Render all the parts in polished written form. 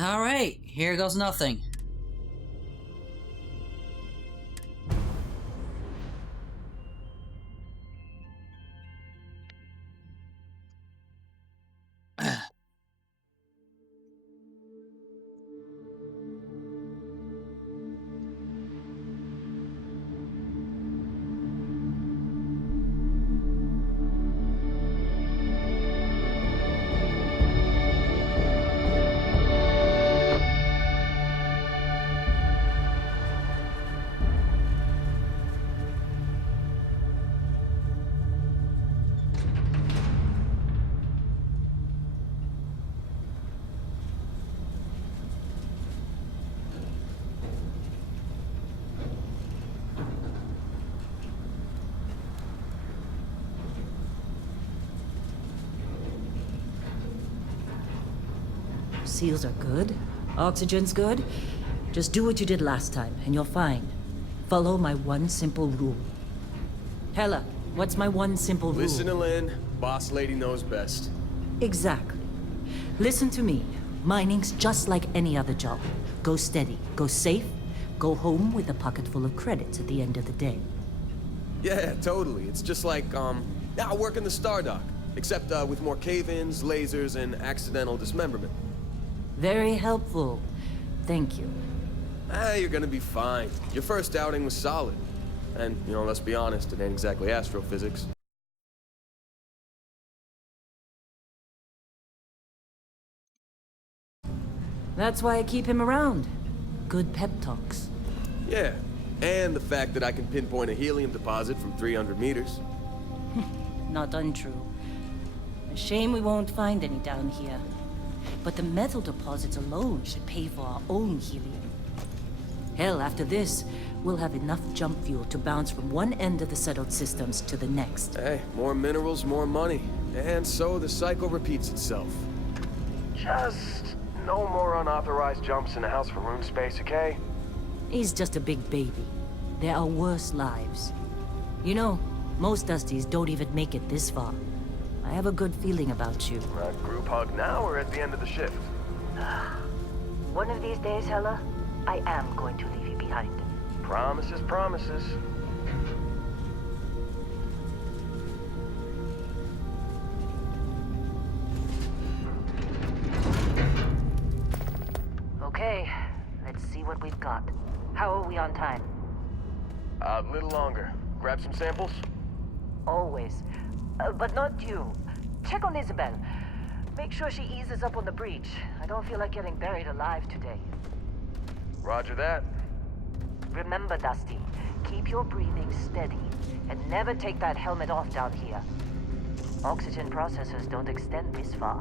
Alright, here goes nothing. Seals are good. Oxygen's good. Just do what you did last time, and you're fine. Follow my one simple rule. Hella, what's my one simple rule? Listen to Lynn. Boss lady knows best. Exactly. Listen to me. Mining's just like any other job. Go steady, go safe, go home with a pocket full of credits at the end of the day. Yeah, totally. It's just like, I work in the Stardock. Except, with more cave-ins, lasers, and accidental dismemberment. Very helpful. Thank you. You're gonna be fine. Your first outing was solid. And, let's be honest, it ain't exactly astrophysics. That's why I keep him around. Good pep talks. Yeah, and the fact that I can pinpoint a helium deposit from 300 meters. Not untrue. A shame we won't find any down here. But the metal deposits alone should pay for our own helium. Hell, after this, we'll have enough jump fuel to bounce from one end of the settled systems to the next. Hey, more minerals, more money. And so the cycle repeats itself. Just no more unauthorized jumps in the house for room space, okay? He's just a big baby. There are worse lives. You know, most Dusties don't even make it this far. I have a good feeling about you. Group hug now or at the end of the shift? One of these days, Hella, I am going to leave you behind. Promises, promises. Okay, let's see what we've got. How are we on time? A little longer. Grab some samples? Always. But not you. Check on Isabel. Make sure she eases up on the breach. I don't feel like getting buried alive today. Roger that. Remember, Dusty, keep your breathing steady, and never take that helmet off down here. Oxygen processors don't extend this far.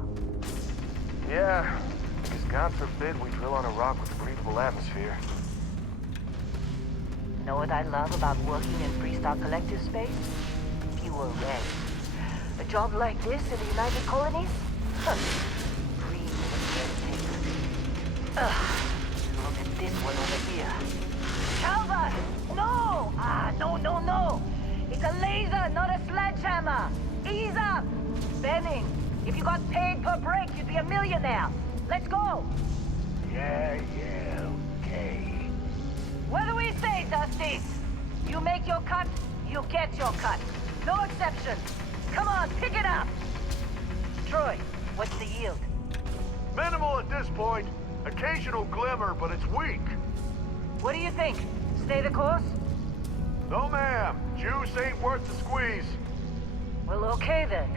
Yeah, because God forbid we drill on a rock with a breathable atmosphere. Know what I love about working in Freestar Collective space? Fewer regs. A job like this in the United Colonies? Huh. Breathe and red tape. Look at this one over here. Calvert! No! No! It's a laser, not a sledgehammer! Ease up! Benning, if you got paid per break, you'd be a millionaire. Let's go! Yeah, okay. What do we say, Dusty? You make your cut, you get your cut. No exceptions. Come on, pick it up! Troy, what's the yield? Minimal at this point. Occasional glimmer, but it's weak. What do you think? Stay the course? No, ma'am. Juice ain't worth the squeeze. Well, okay then.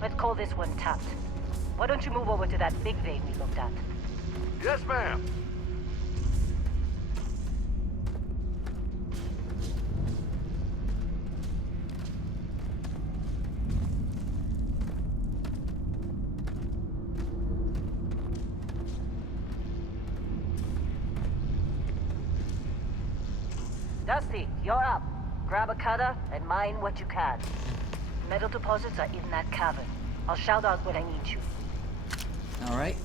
Let's call this one tapped. Why don't you move over to that big vein we looked at? Yes, ma'am. Dusty, you're up. Grab a cutter and mine what you can. Metal deposits are in that cavern. I'll shout out when I need you. Alright.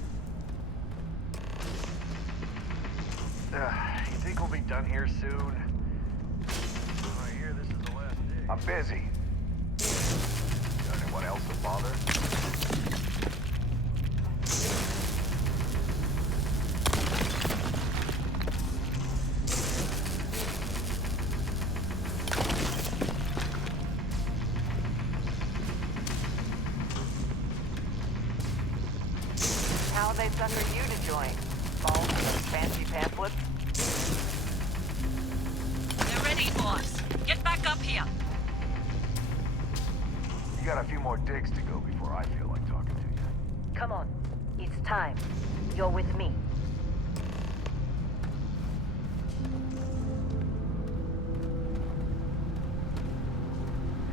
You think we'll be done here soon? I hear this is the last day. I'm busy. Got anyone else to bother? How they sucker you to join? Fall for those fancy pamphlets? They're ready, boss. Get back up here. You got a few more digs to go before I feel like talking to you. Come on. It's time. You're with me.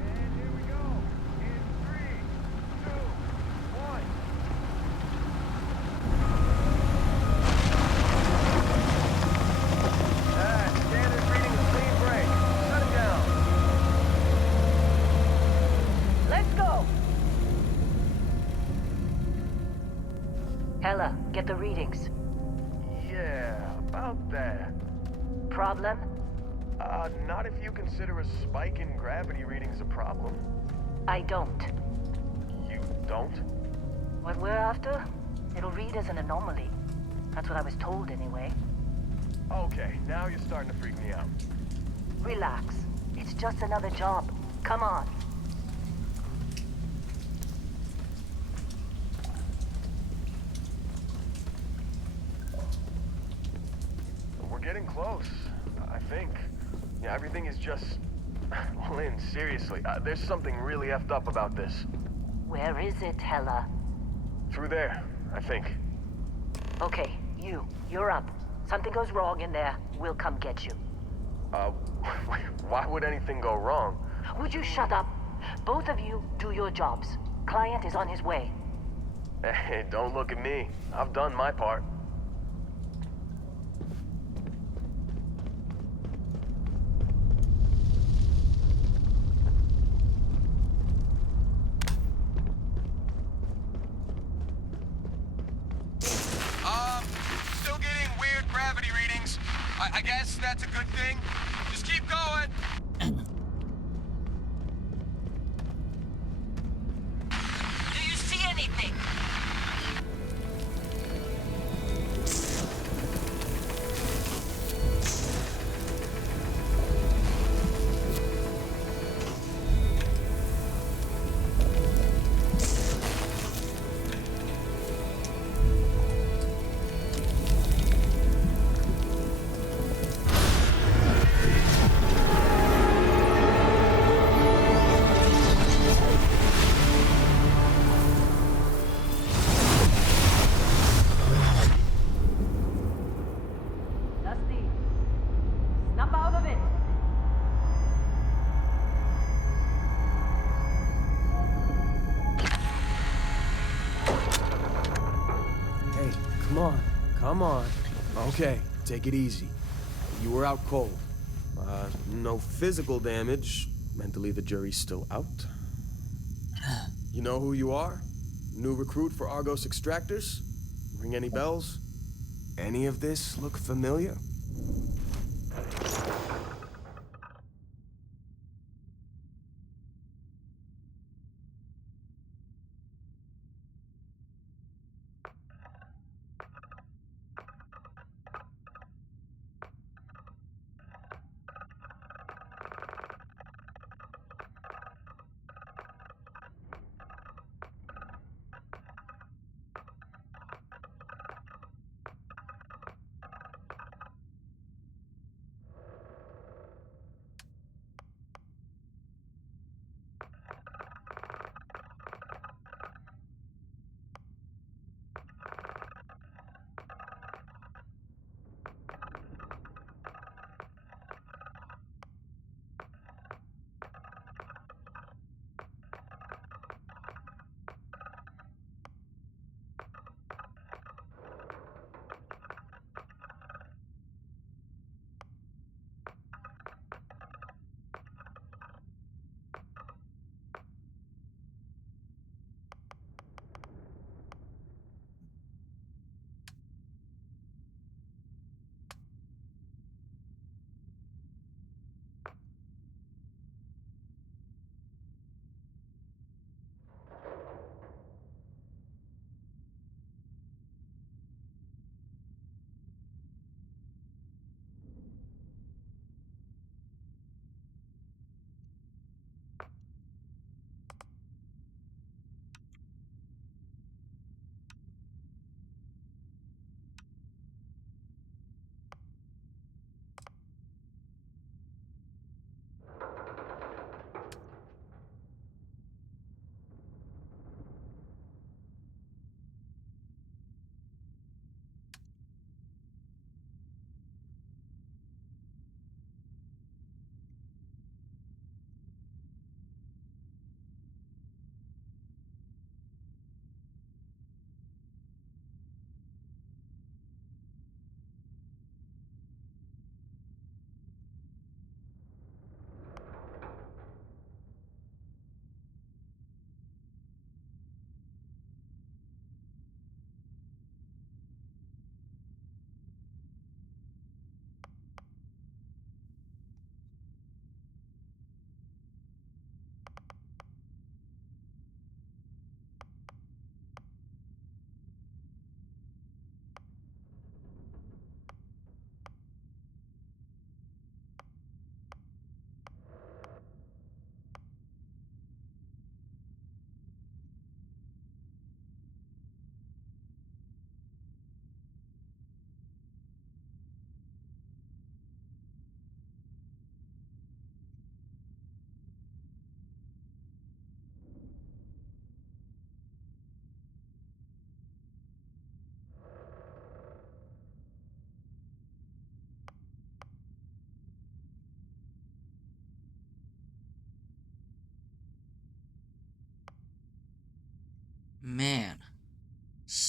And here we go. In 3, 2, 1. Standard reading of clean break. Shut it down. Let's go! Hella, get the readings. Yeah, about that. Problem? Not if you consider a spike in gravity readings a problem. I don't. You don't? What we're after? It'll read as an anomaly. That's what I was told anyway. Okay, now you're starting to freak me out. Relax. It's just another job. Come on. We're getting close, I think. Yeah, everything is just... Well, Lynn, seriously, there's something really effed up about this. Where is it, Hella? Through there, I think. Okay, you're up. Something goes wrong in there, we'll come get you. Why would anything go wrong? Would you shut up? Both of you do your jobs. Client is on his way. Hey, don't look at me. I've done my part. Still getting weird gravity readings. I guess that's a good thing. Just keep going. Do you see anything? Dusty, snap out of it. Hey, come on. Come on. Okay, take it easy. You were out cold. No physical damage. Mentally, the jury's still out. You know who you are? New recruit for Argos Extractors? Ring any bells? Any of this look familiar?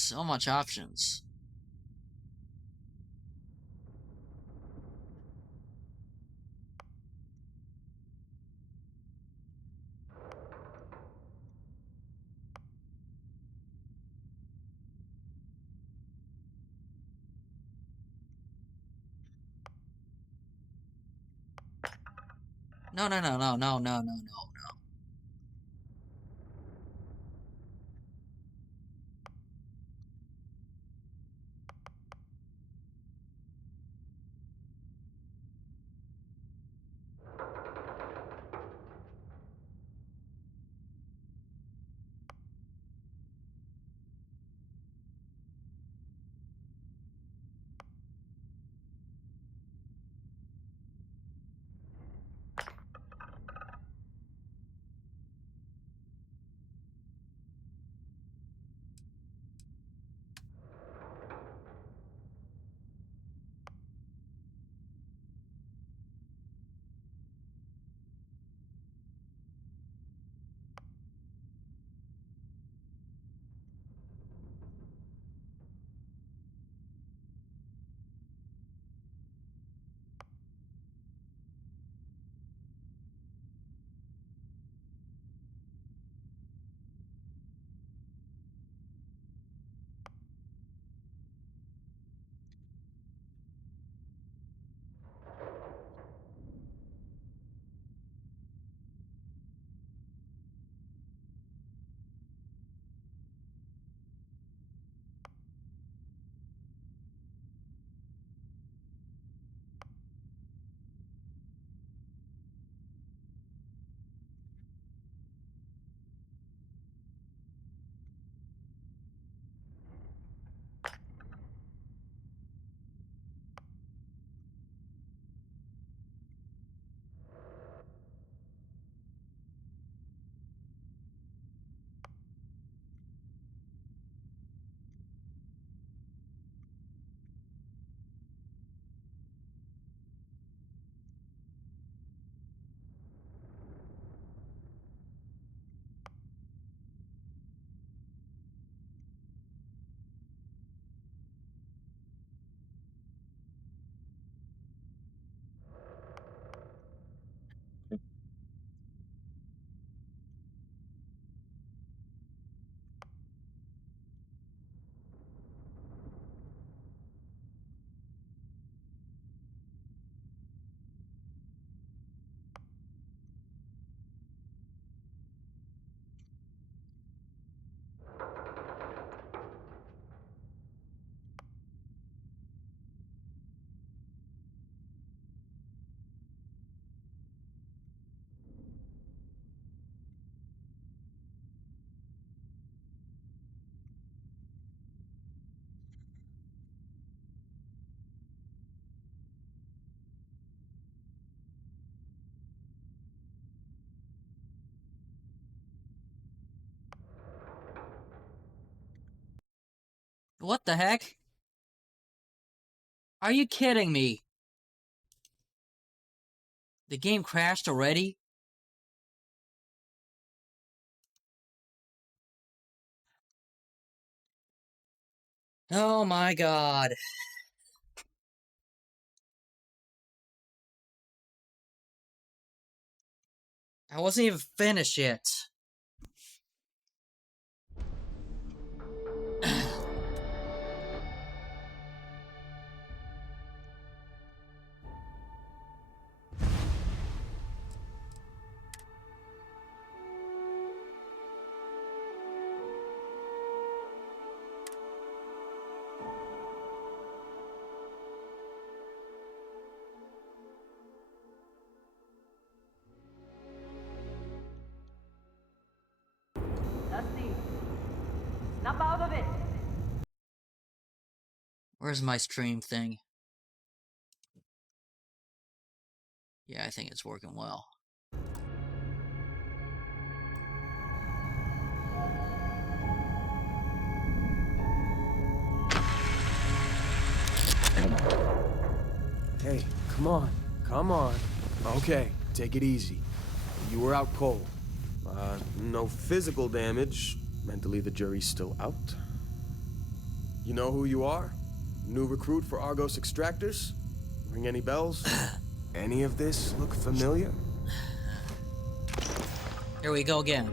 So much options. No, no, no, no, no, no, no, no. What the heck? Are you kidding me? The game crashed already? Oh my god. I wasn't even finished yet. Dusty, snap out of it. Where's my stream thing? Yeah, I think it's working well. Hey, come on. Come on. Okay, take it easy. You were out cold. No physical damage. Mentally, the jury's still out. You know who you are? New recruit for Argos Extractors? Ring any bells? Any of this look familiar? Here we go again.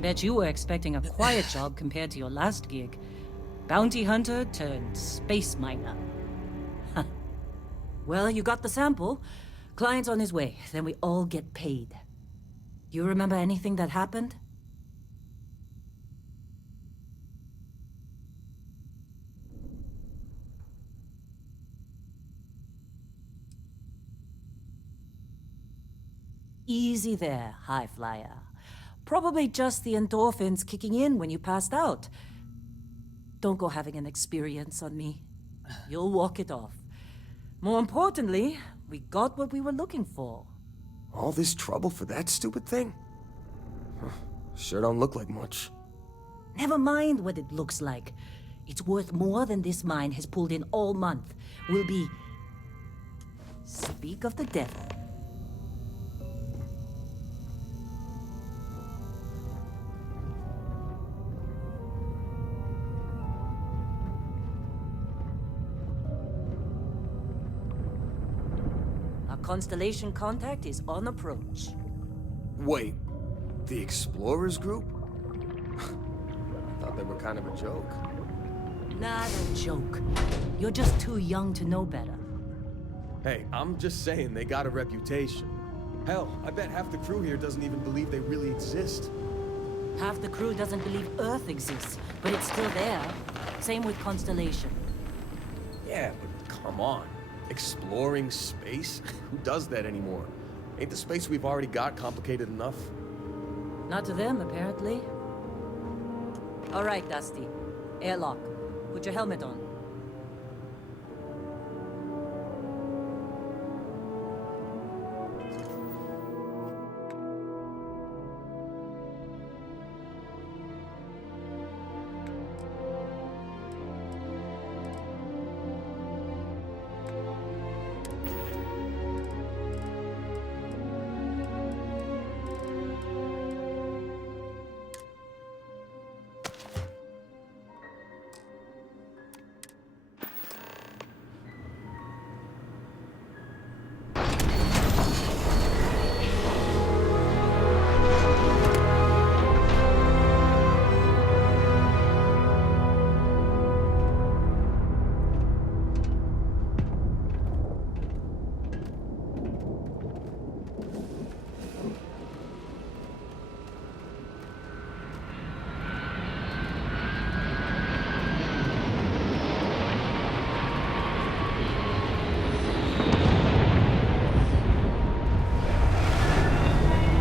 Bet you were expecting a quiet job compared to your last gig. Bounty hunter turned space miner. Huh. Well, you got the sample. Client's on his way, then we all get paid. You remember anything that happened? Easy there, high flyer. Probably just the endorphins kicking in when you passed out. Don't go having an experience on me. You'll walk it off. More importantly, we got what we were looking for. All this trouble for that stupid thing? Huh, sure don't look like much. Never mind what it looks like. It's worth more than this mine has pulled in all month. We'll be... Speak of the devil. Our constellation contact is on approach. Wait, the Explorers group? I thought they were kind of a joke. Not a joke. You're just too young to know better. Hey, I'm just saying they got a reputation. Hell, I bet half the crew here doesn't even believe they really exist. Half the crew doesn't believe Earth exists, but it's still there. Same with Constellation. Yeah, but come on. Exploring space? Who does that anymore? Ain't the space we've already got complicated enough? Not to them, apparently. All right, Dusty. Airlock. Put your helmet on.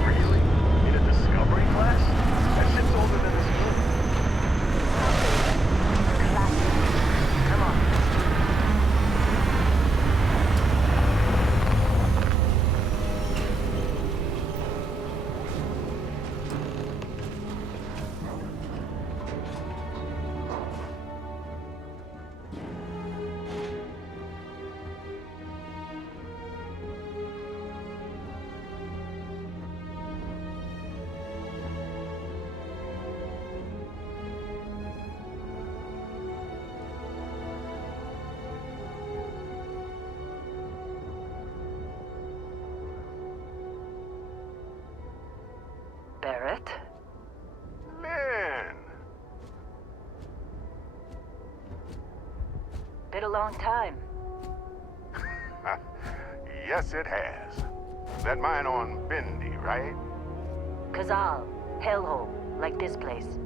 Really? In a Discovery class? That shit's older than this moon. Classic. Come on. Barrett? Man! Been a long time. Yes, it has. That mine on Bendy, right? Kazal. Hellhole. Like this place.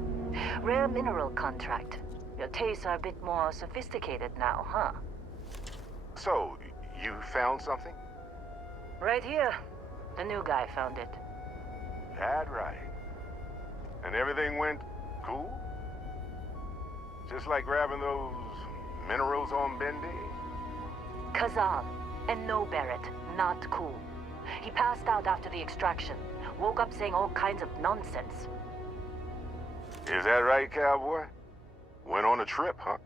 Rare mineral contract. Your tastes are a bit more sophisticated now, huh? So, you found something? Right here. The new guy found it. That right. And everything went cool? Just like grabbing those minerals on Bendy? Kazal. And no Barrett. Not cool. He passed out after the extraction. Woke up saying all kinds of nonsense. Is that right, cowboy? Went on a trip, huh?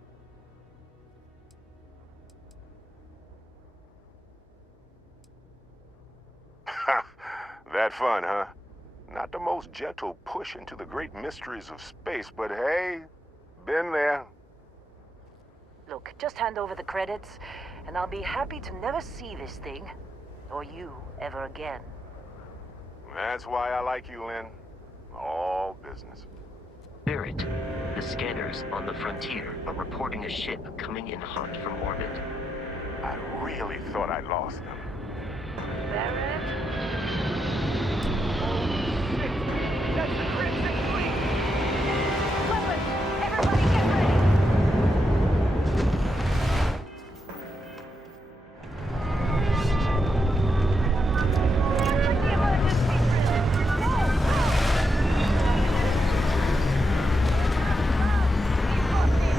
That fun, huh? Not the most gentle push into the great mysteries of space, but hey, been there. Look, just hand over the credits, and I'll be happy to never see this thing, or you, ever again. That's why I like you, Lynn. All business. Barrett, the scanners on the frontier are reporting a ship coming in hot from orbit. I really thought I lost them. Barrett? That's the Crimson Fleet! Weapons! Everybody get ready! The emergency drill! Go! Go! He's locked in.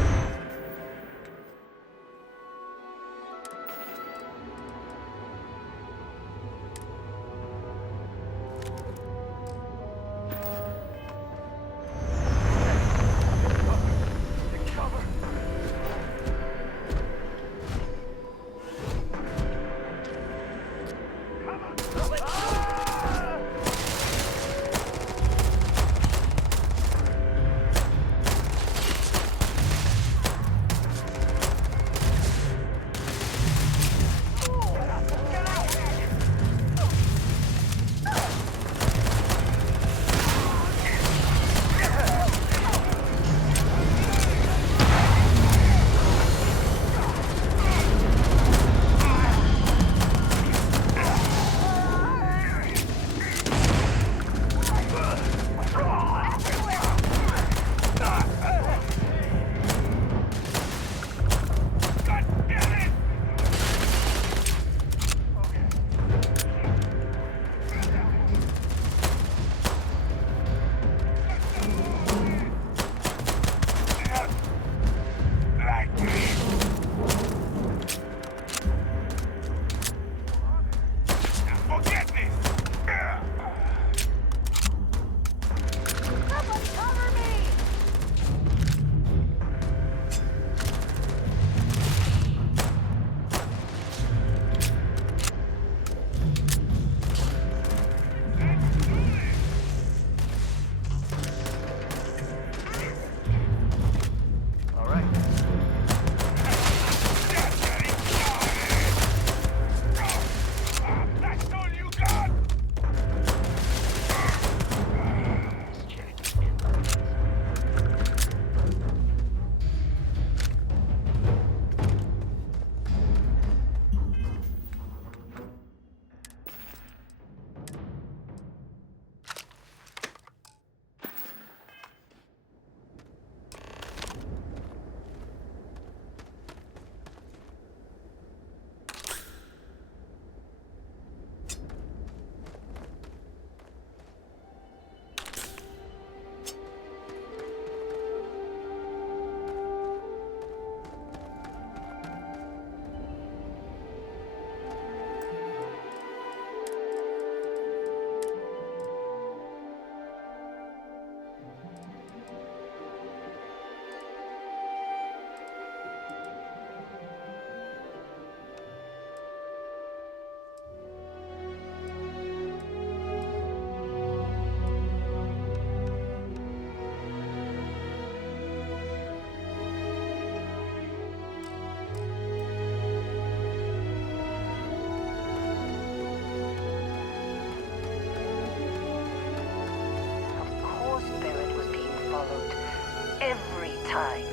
time.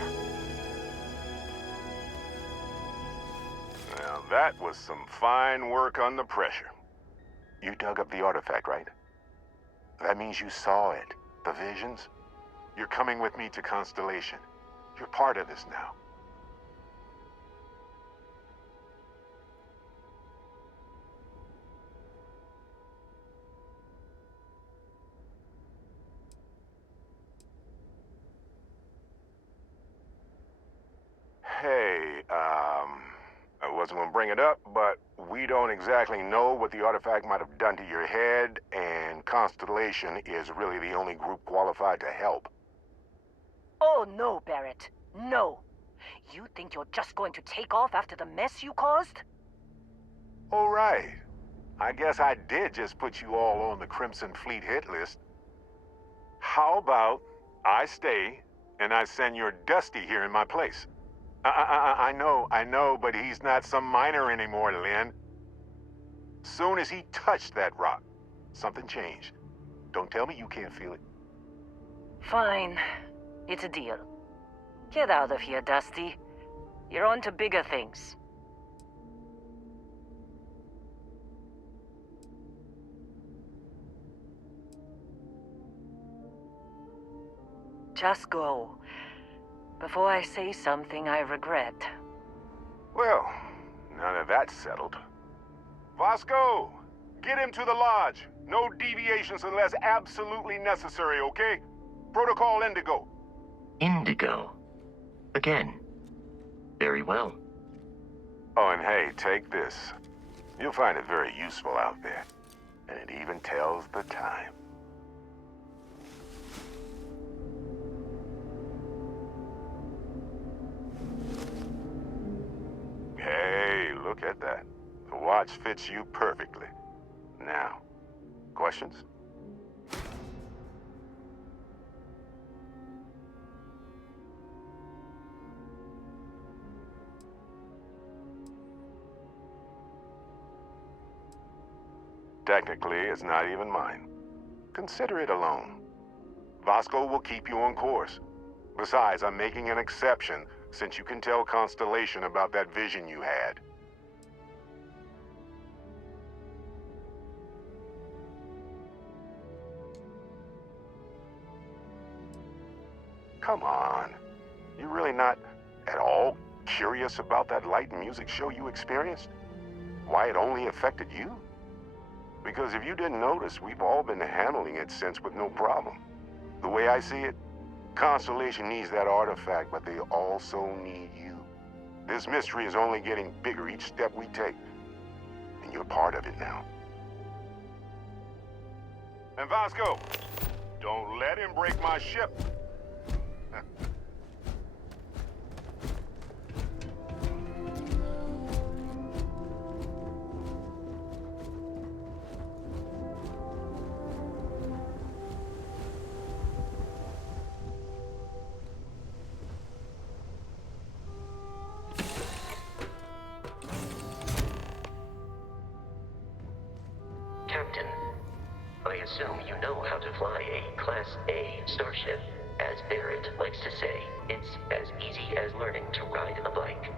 Now, that was some fine work under pressure. You dug up the artifact, right? That means you saw it. The visions? You're coming with me to Constellation. You're part of this now. Hey, I wasn't gonna bring it up, but we don't exactly know what the artifact might have done to your head, and Constellation is really the only group qualified to help. Oh no, Barrett. No. You think you're just going to take off after the mess you caused? All right. I guess I did just put you all on the Crimson Fleet hit list. How about I stay and I send your Dusty here in my place? I know, but he's not some miner anymore, Lynn. Soon as he touched that rock, something changed. Don't tell me you can't feel it. Fine. It's a deal. Get out of here, Dusty. You're on to bigger things. Just go. Before I say something I regret. Well, now that that's settled. Vasco, get him to the lodge. No deviations unless absolutely necessary, okay? Protocol Indigo. Indigo. Again. Very well. Oh, and hey, take this. You'll find it very useful out there. And it even tells the time. Hey, look at that. The watch fits you perfectly. Now, questions? Technically, it's not even mine. Consider it a loan. Vasco will keep you on course. Besides, I'm making an exception since you can tell Constellation about that vision you had. Come on. You really not at all curious about that light and music show you experienced? Why it only affected you? Because if you didn't notice, we've all been handling it since with no problem. The way I see it, Constellation needs that artifact, but they also need you. This mystery is only getting bigger each step we take, and you're part of it now. And Vasco, don't let him break my ship. Captain, I assume you know how to fly a Class A starship. As Barrett likes to say, it's as easy as learning to ride a bike.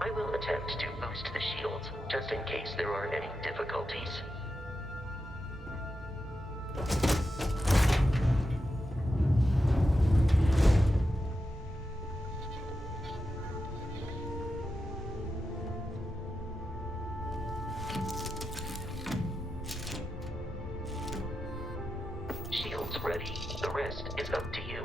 I will attempt to boost the shields, just in case there are any difficulties. Shields ready. The rest is up to you.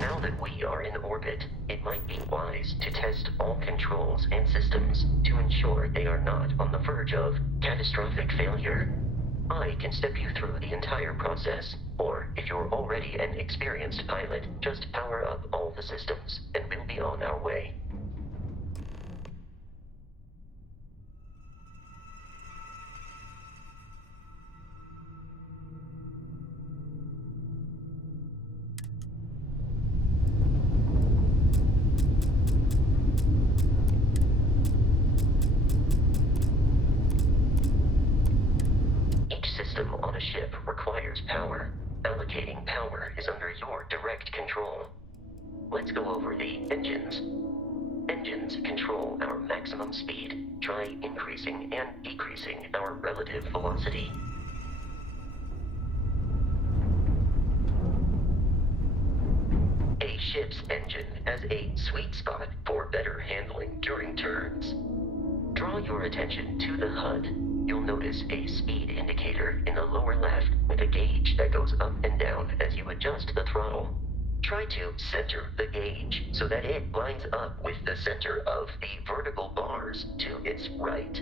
Now that we are in orbit, it might be wise to test all controls and systems to ensure they are not on the verge of catastrophic failure. I can step you through the entire process, Or, if you're already an experienced pilot, just power up all the systems, and we'll be on our way. Each system on a ship requires power. Allocating power is under your direct control. Let's go over the engines. Engines control our maximum speed. Try increasing and decreasing our relative velocity. A ship's engine has a sweet spot for better handling during turns. Draw your attention to the HUD. You'll notice a speed indicator in the lower left with a gauge that goes up and down as you adjust the throttle. Try to center the gauge so that it lines up with the center of the vertical bars to its right.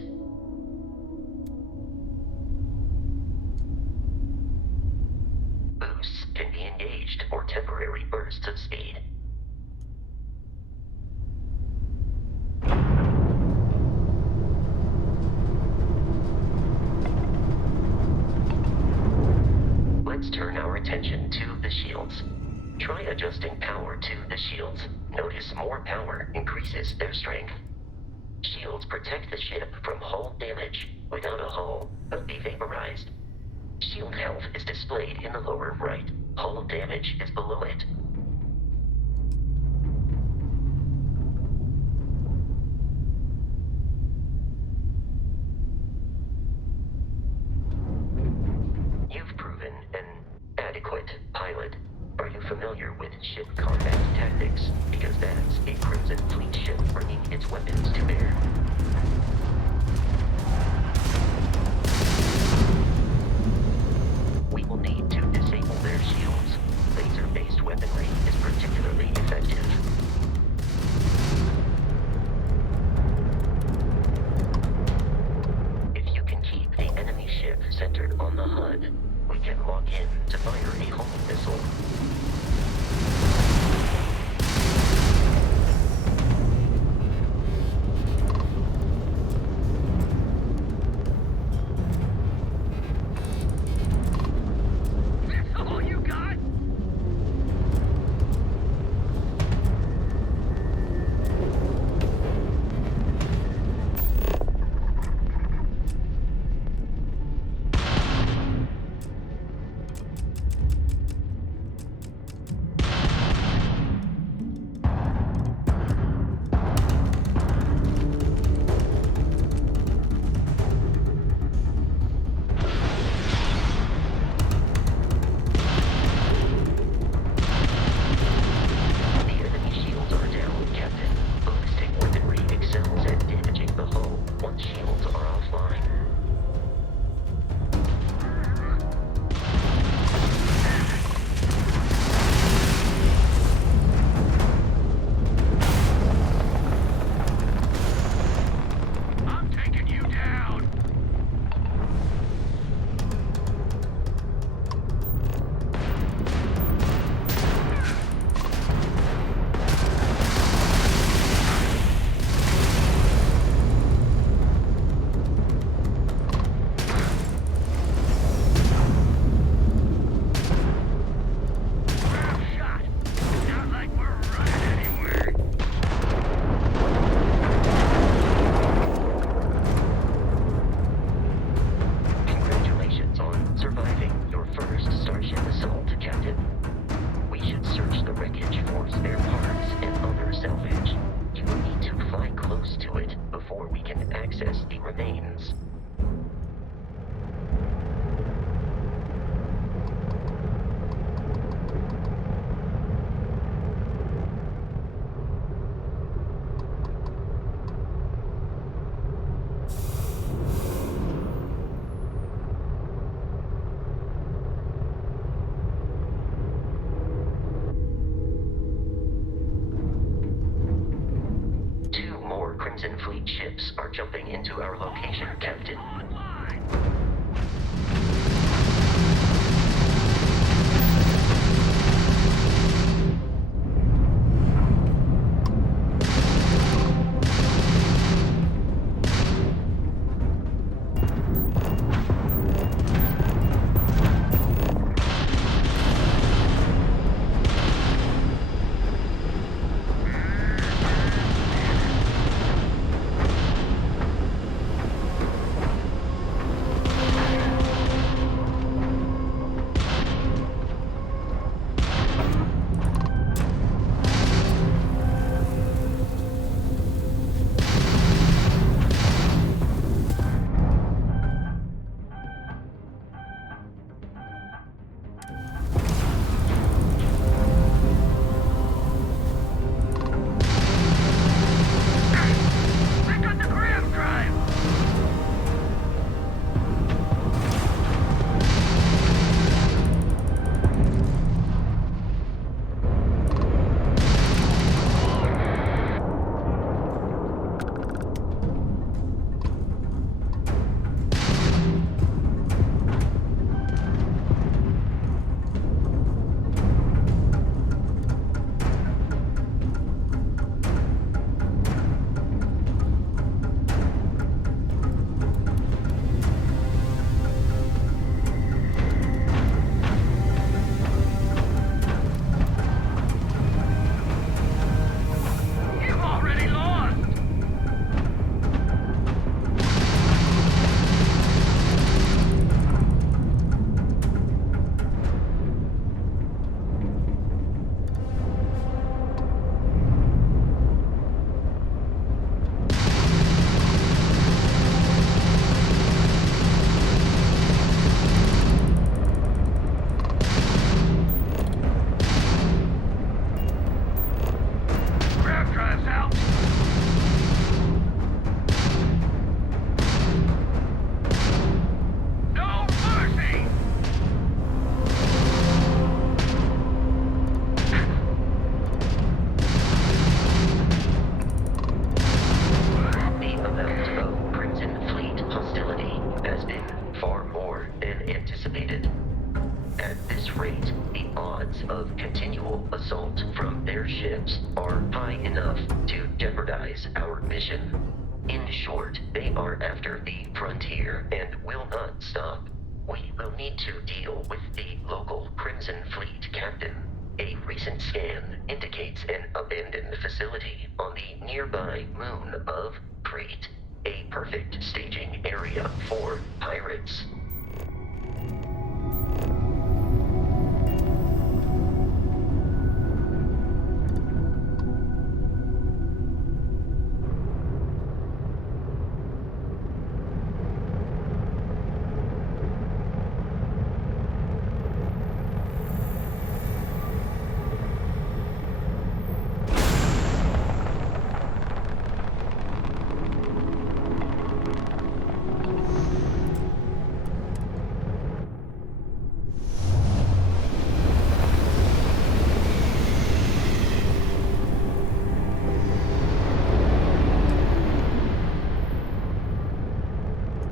Boosts can be engaged for temporary bursts of speed. Let's turn our attention to the shields. Try adjusting power to the shields. Notice more power increases their strength. Shields protect the ship from hull damage. Without a hull, they'll be vaporized. Shield health is displayed in the lower right. Hull damage is below it. You've proven an adequate pilot. Are you familiar with ship combat tactics? Because that's a Crimson Fleet ship bringing its weapons to bear. We will need to disable their shields. Laser-based weaponry is particularly effective. If you can keep the enemy ship centered on the HUD, we can lock in to fire a hull missile. That's all you got? The enemy shields are down, Captain. Ballistic weaponry excels at damaging the hull once shields are offline. I'm taking you down. Grab shot. Not like we're running anywhere. Congratulations on surviving your first Starship assault, Captain. We should search the wreckage for spare parts and other salvage. You will need to fly close to it before we can access the remains. Two more Crimson Fleet ships are jumping into our location, Captain. Online. continual assault from their ships are high enough to jeopardize our mission. In short, they are after the frontier and will not stop. We will need to deal with the local Crimson Fleet captain. A recent scan indicates an abandoned facility on the nearby moon of Crete. A perfect staging area for pirates.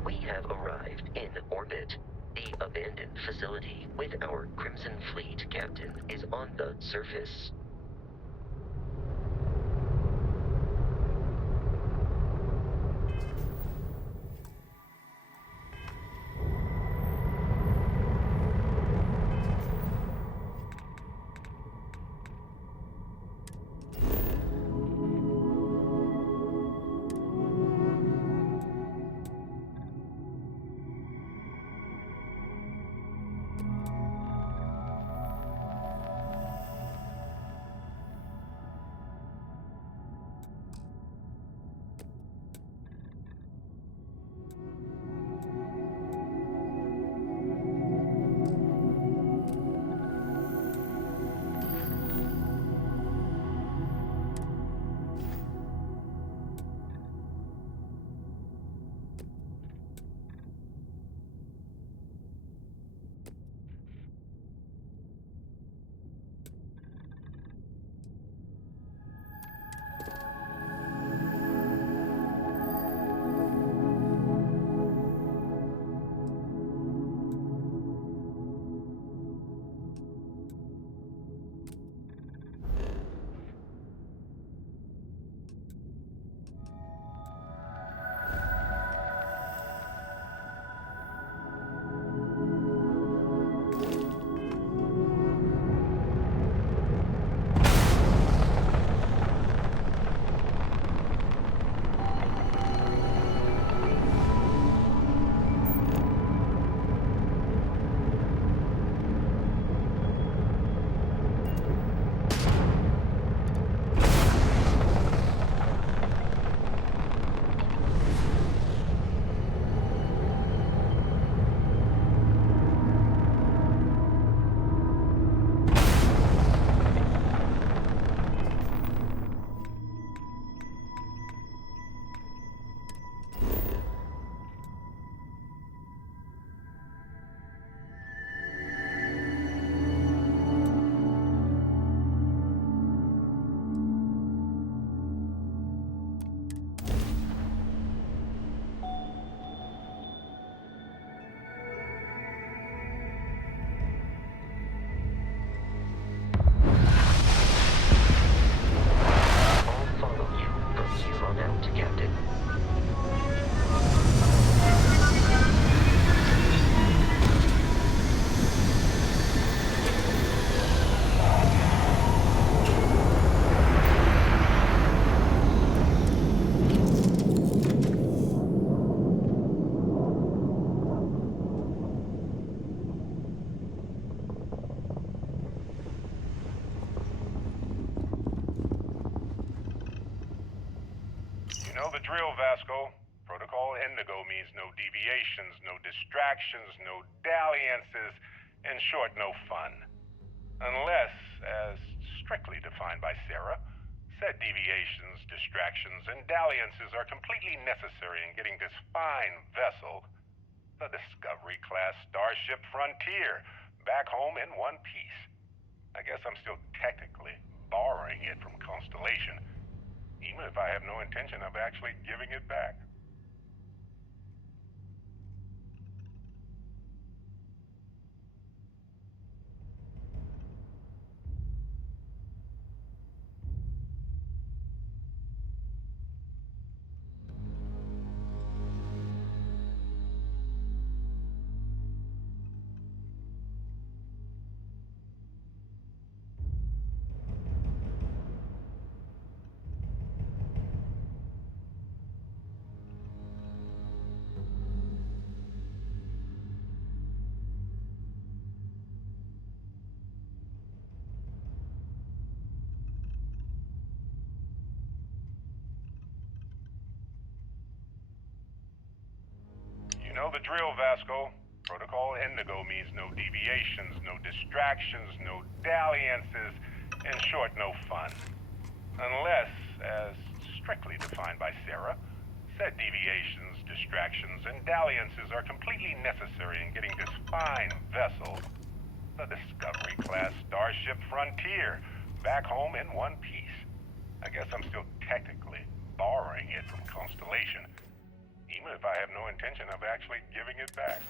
We have arrived in orbit. The abandoned facility with our Crimson Fleet captain is on the surface. I'll follow you from here on out, Captain. You know the drill, Vasco. Protocol Indigo means no deviations, no distractions, no dalliances, in short, no fun. Unless, as strictly defined by Sarah, said deviations, distractions, and dalliances are completely necessary in getting this fine vessel, the Discovery-class Starship Frontier, back home in one piece. I guess I'm still technically borrowing it from Constellation, even if I have no intention of actually giving it back. the drill, Vasco. Protocol Indigo means no deviations, no distractions, no dalliances, in short, no fun. Unless, as strictly defined by Sarah, said deviations, distractions, and dalliances are completely necessary in getting this fine vessel, the Discovery-class Starship Frontier, back home in one piece. I guess I'm still technically borrowing it from Constellation, even if I have no intention of actually giving it back.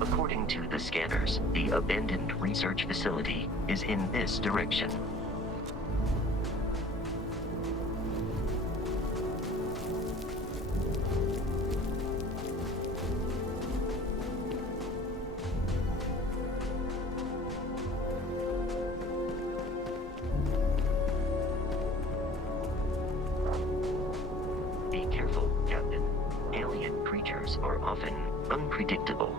According to the scanners, the abandoned research facility is in this direction. Be careful, Captain. Alien creatures are often unpredictable.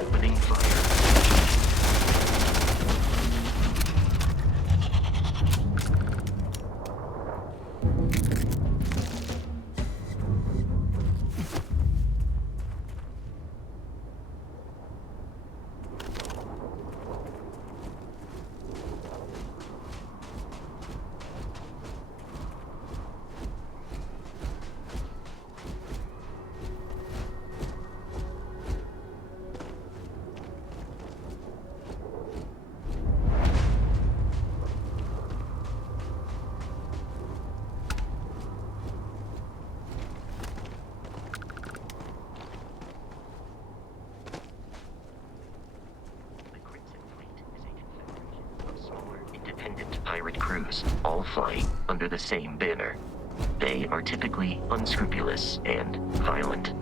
Opening fire. Independent pirate crews, all flying under the same banner. They are typically unscrupulous and violent.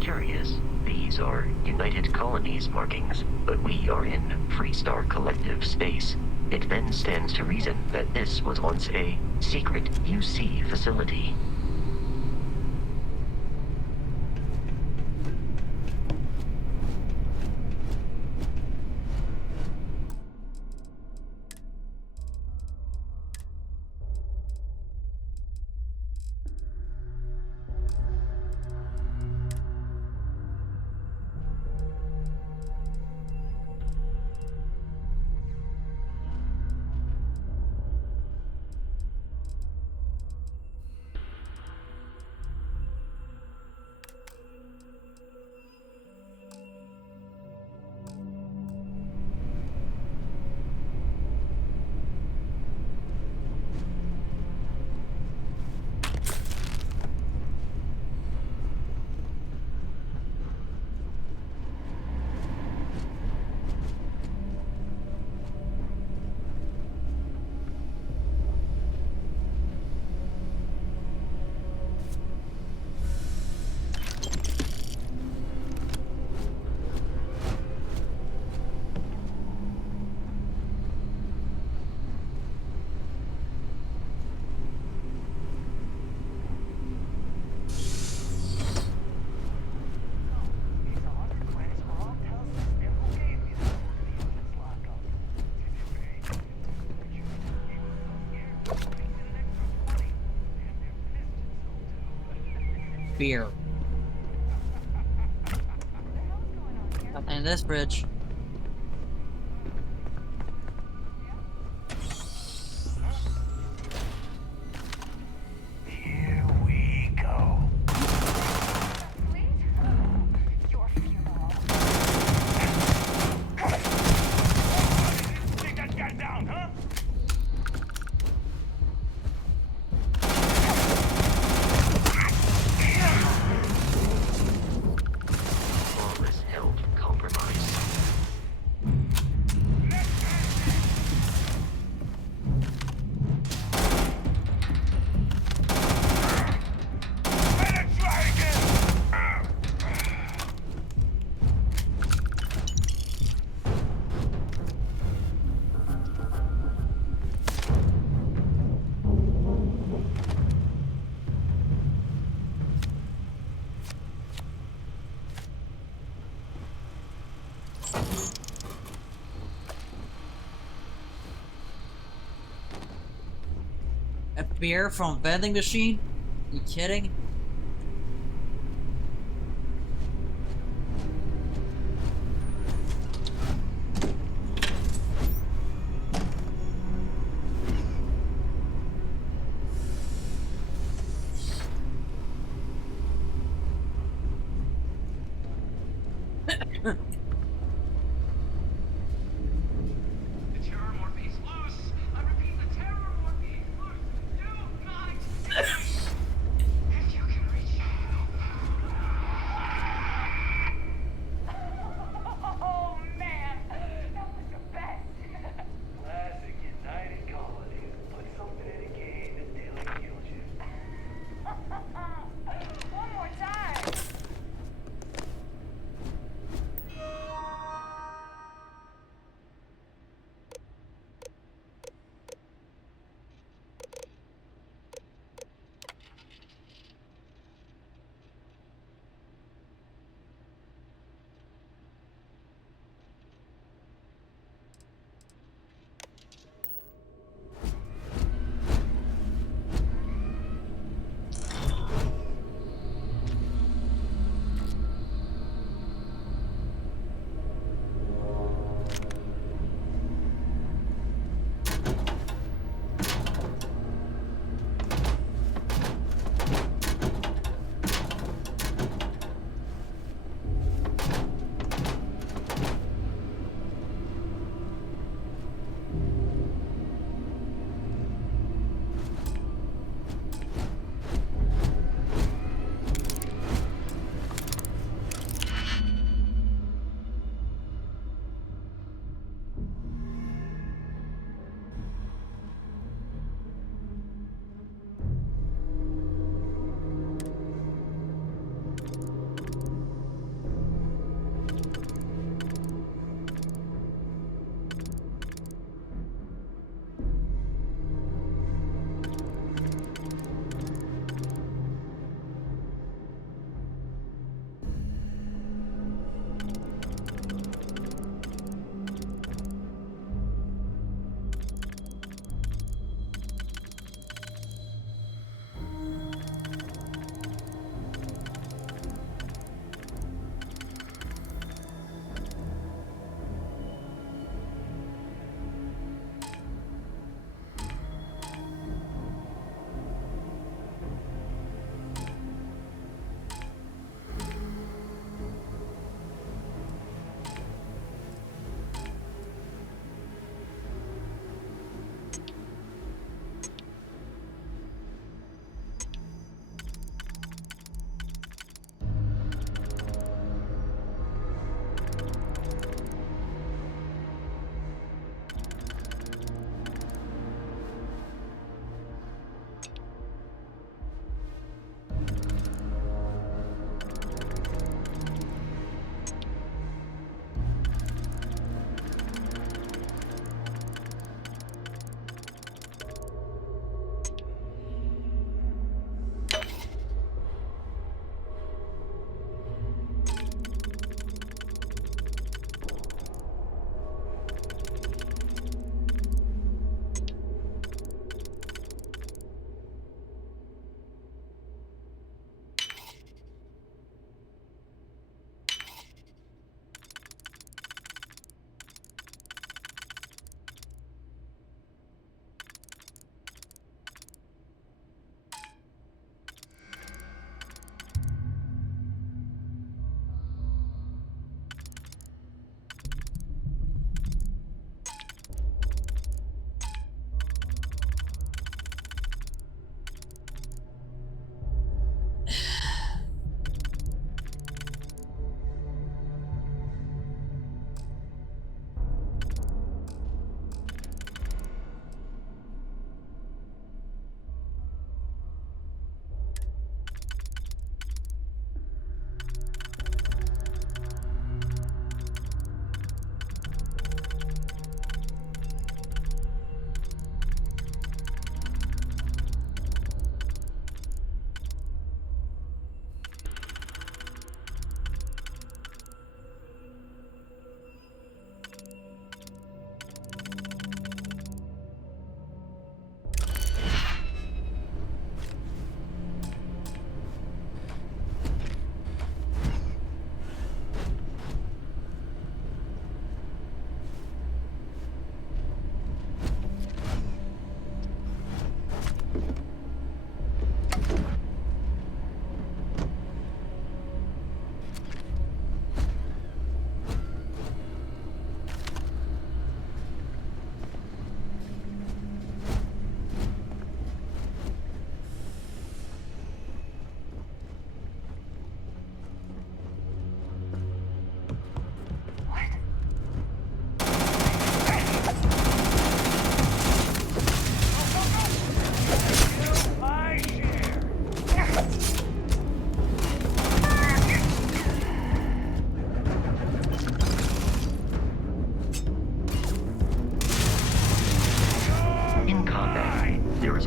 Curious, these are United Colonies markings, but we are in Freestar Collective space. It then stands to reason that this was once a secret UC facility. beer. Nothing in this fridge. Here we go. Your funeral. Take that guy down, huh? Flawless health compromise. Better try again. A beer from a vending machine? You kidding? The terror morphe's loose. I repeat, the terror morphe's loose. Do not. If you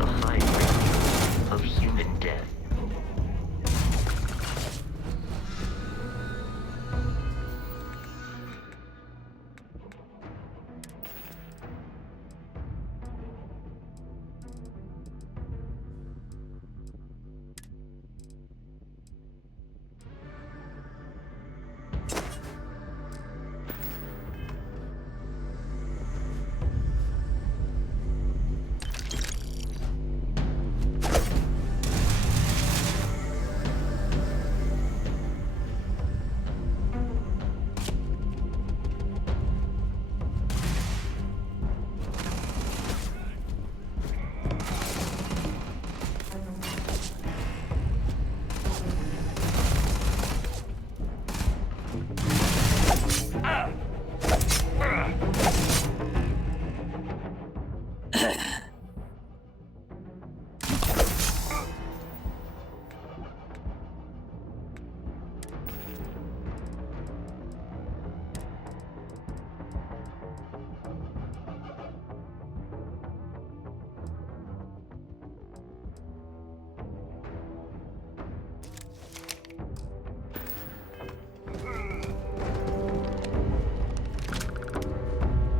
offers a high rate of human death.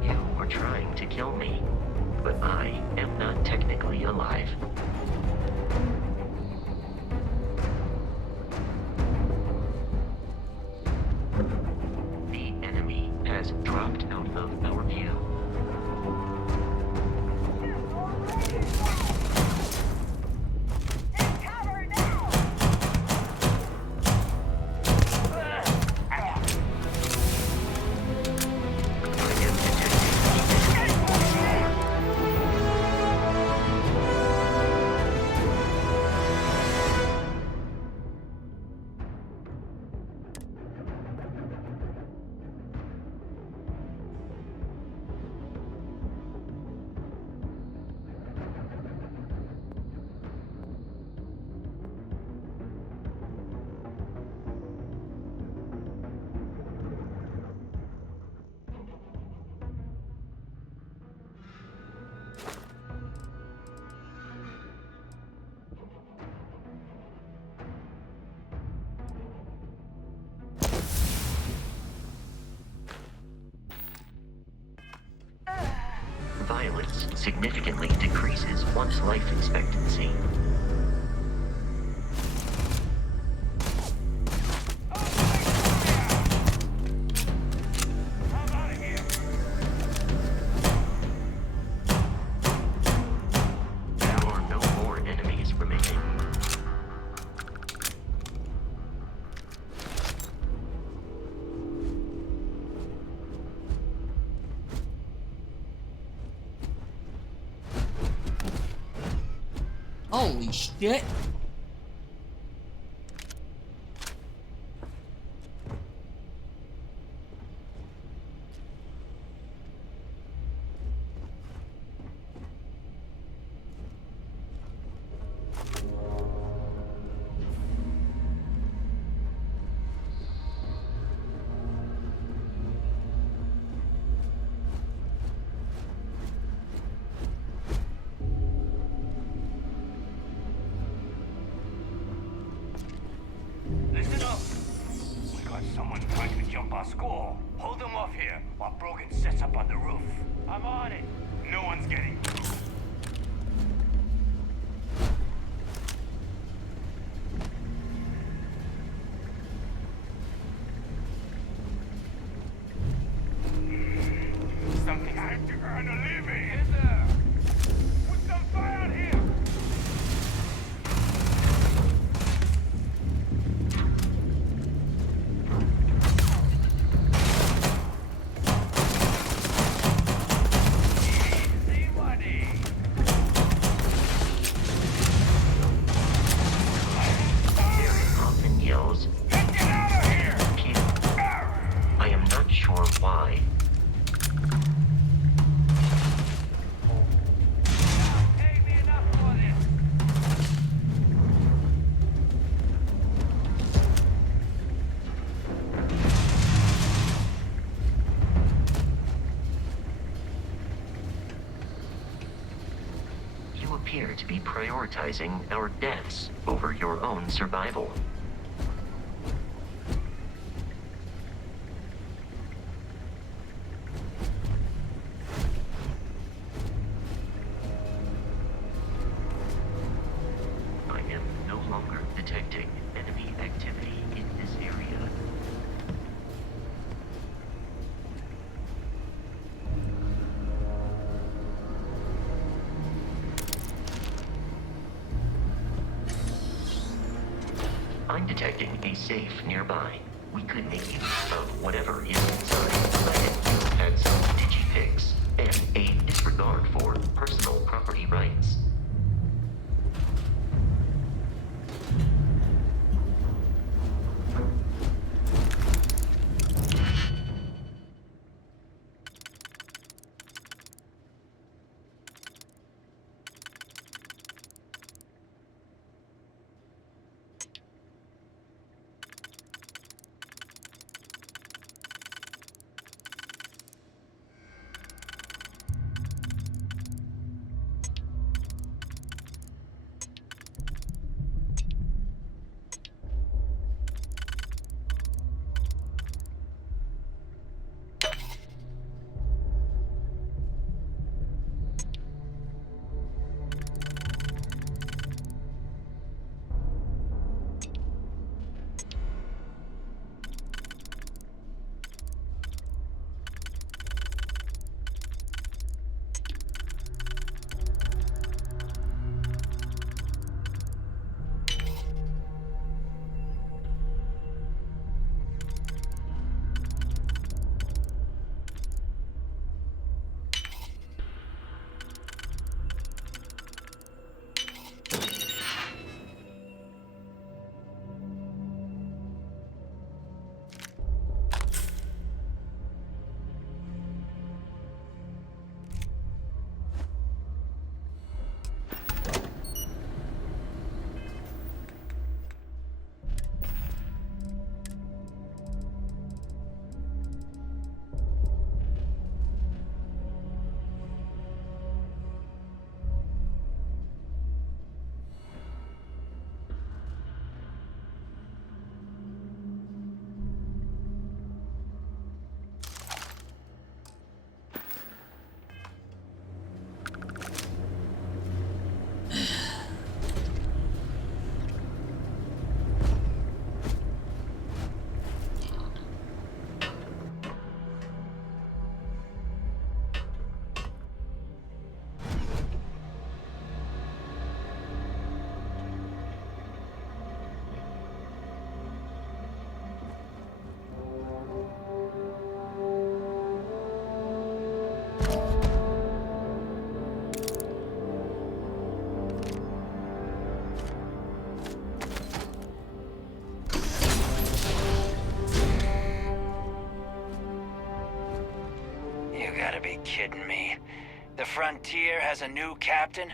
You were trying to kill me, but I am not technically alive. The enemy has dropped out of our view. I am detecting violence significantly decreases one's life expectancy. I'm out of here. There are no more enemies remaining. Holy shit. Listen up. We got someone trying to jump our score. Hold them off here while Brogan sets up on the roof. I'm on it. No one's getting through. Something's time to earn a living. Is there? Put some fire out here. appear to be prioritizing our deaths over your own survival. I am no longer detecting enemy activity in this area. I'm detecting a safe nearby. We could make use of whatever is inside, provided you had some digipicks and a disregard for personal property rights. You gotta be kidding me. The Frontier has a new captain?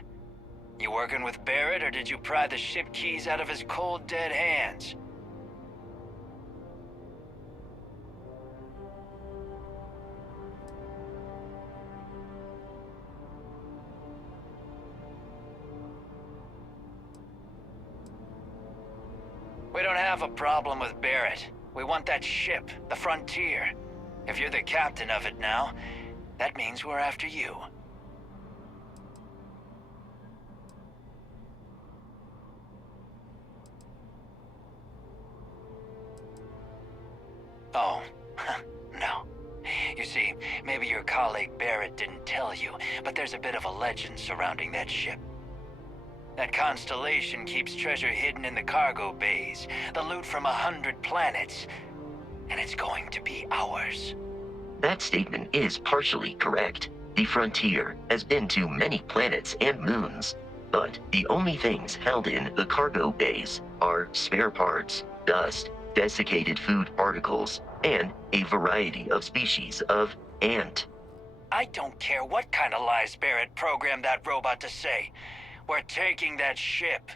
You working with Barrett, or did you pry the ship keys out of his cold, dead hands? We don't have a problem with Barrett. We want that ship, the Frontier. If you're the captain of it now, that means we're after you. Oh, no. You see, maybe your colleague Barrett didn't tell you, but there's a bit of a legend surrounding that ship. That constellation keeps treasure hidden in the cargo bays, the loot from 100 planets, and it's going to be ours. That statement is partially correct. The Frontier has been to many planets and moons, but the only things held in the cargo bays are spare parts, dust, desiccated food particles, and a variety of species of ant. I don't care what kind of lies Barrett programmed that robot to say. We're taking that ship.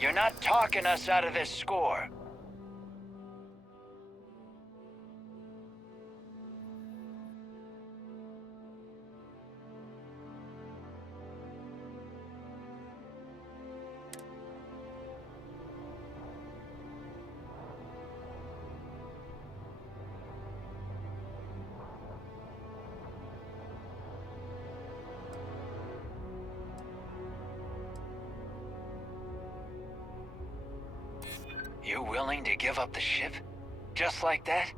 You're not talking us out of this score. You willing to give up the ship? Just like that?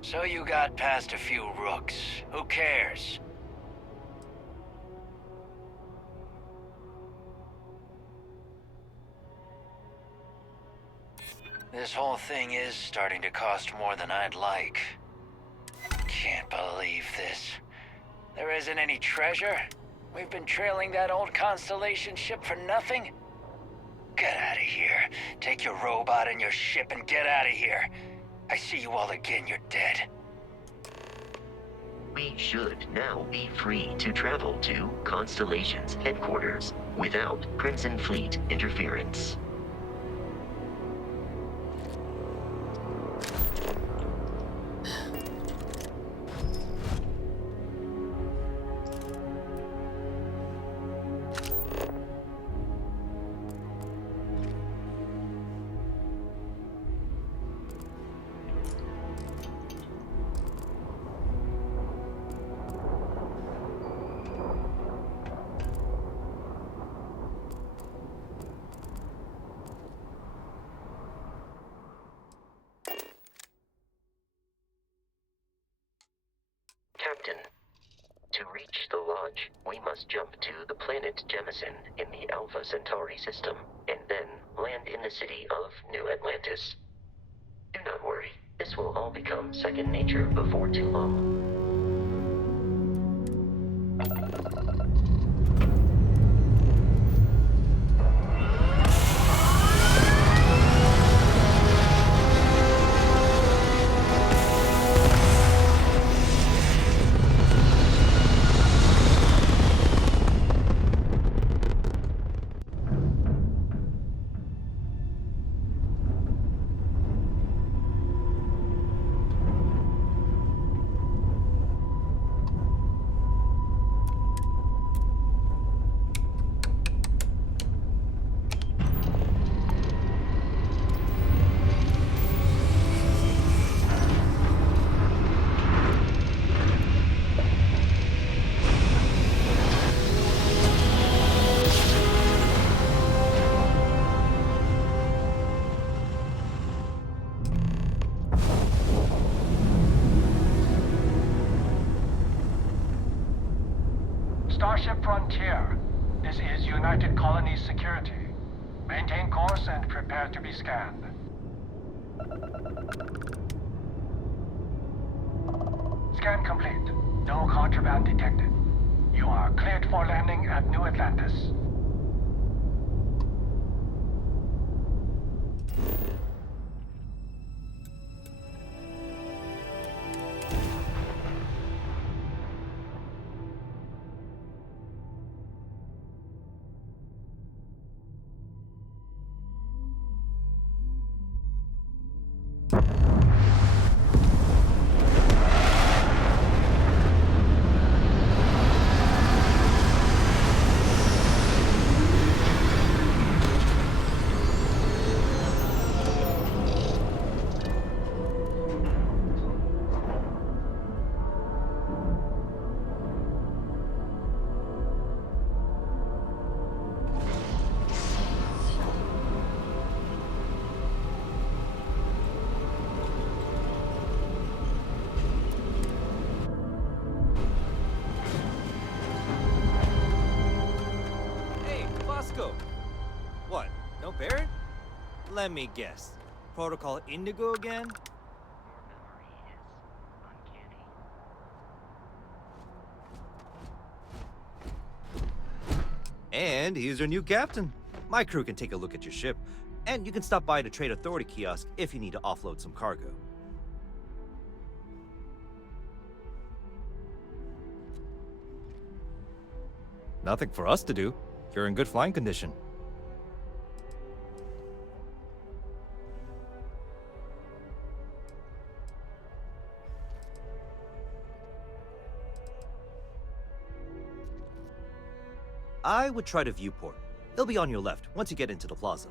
So you got past a few rooks. Who cares? This whole thing is starting to cost more than I'd like. Can't believe this. There isn't any treasure? We've been trailing that old Constellation ship for nothing? Get out of here. Take your robot and your ship and get out of here. I see you all again, you're dead. We should now be free to travel to Constellation's headquarters without Crimson Fleet interference. Captain, to reach the lodge, we must jump to the planet Jemison in the Alpha Centauri system, and then land in the city of New Atlantis. Do not worry, this will all become second nature before too long. Starship Frontier. This is United Colonies Security. Maintain course and prepare to be scanned. Scan complete. No contraband detected. You are cleared for landing at New Atlantis. What? No Barrett? Let me guess. Protocol Indigo again? And he's your new captain. My crew can take a look at your ship, and you can stop by the Trade Authority kiosk if you need to offload some cargo. Nothing for us to do. You're in good flying condition. I would try to viewport. It'll be on your left once you get into the plaza.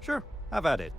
Sure, have at it.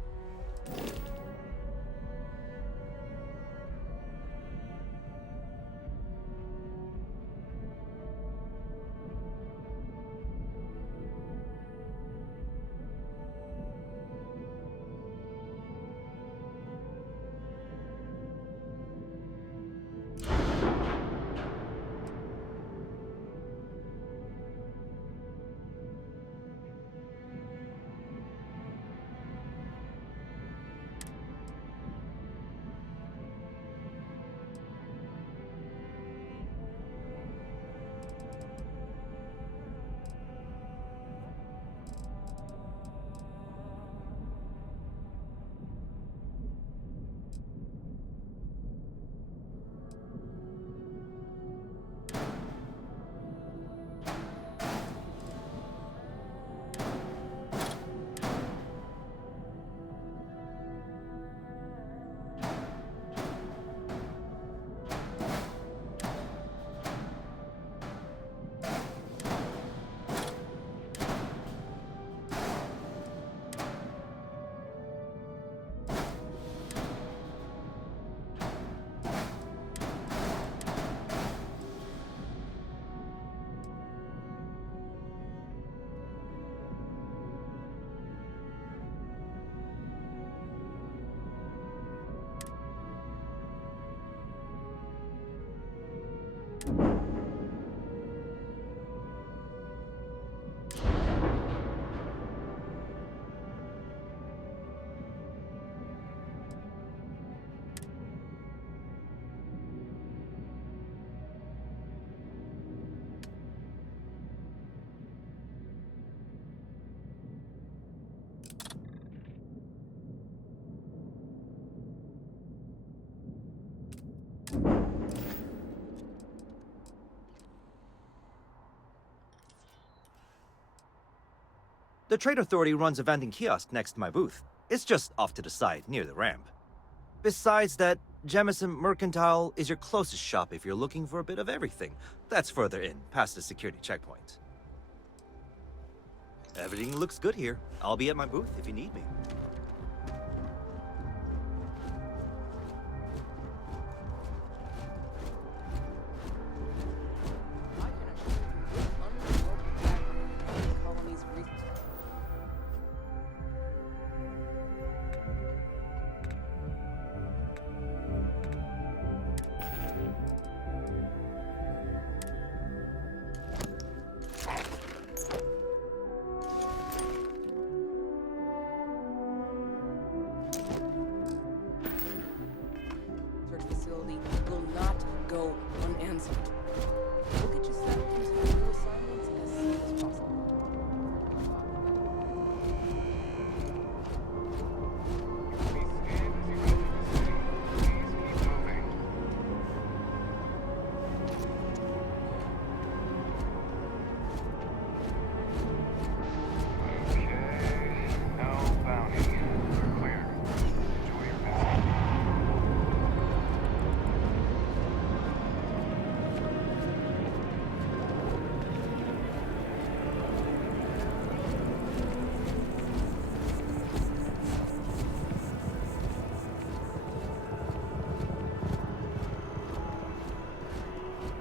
The Trade Authority runs a vending kiosk next to my booth. It's just off to the side, near the ramp. Besides that, Jemison Mercantile is your closest shop if you're looking for a bit of everything. That's further in, past the security checkpoint. Everything looks good here. I'll be at my booth if you need me. Will not go unanswered. We'll get you set into the new assignments as soon as possible.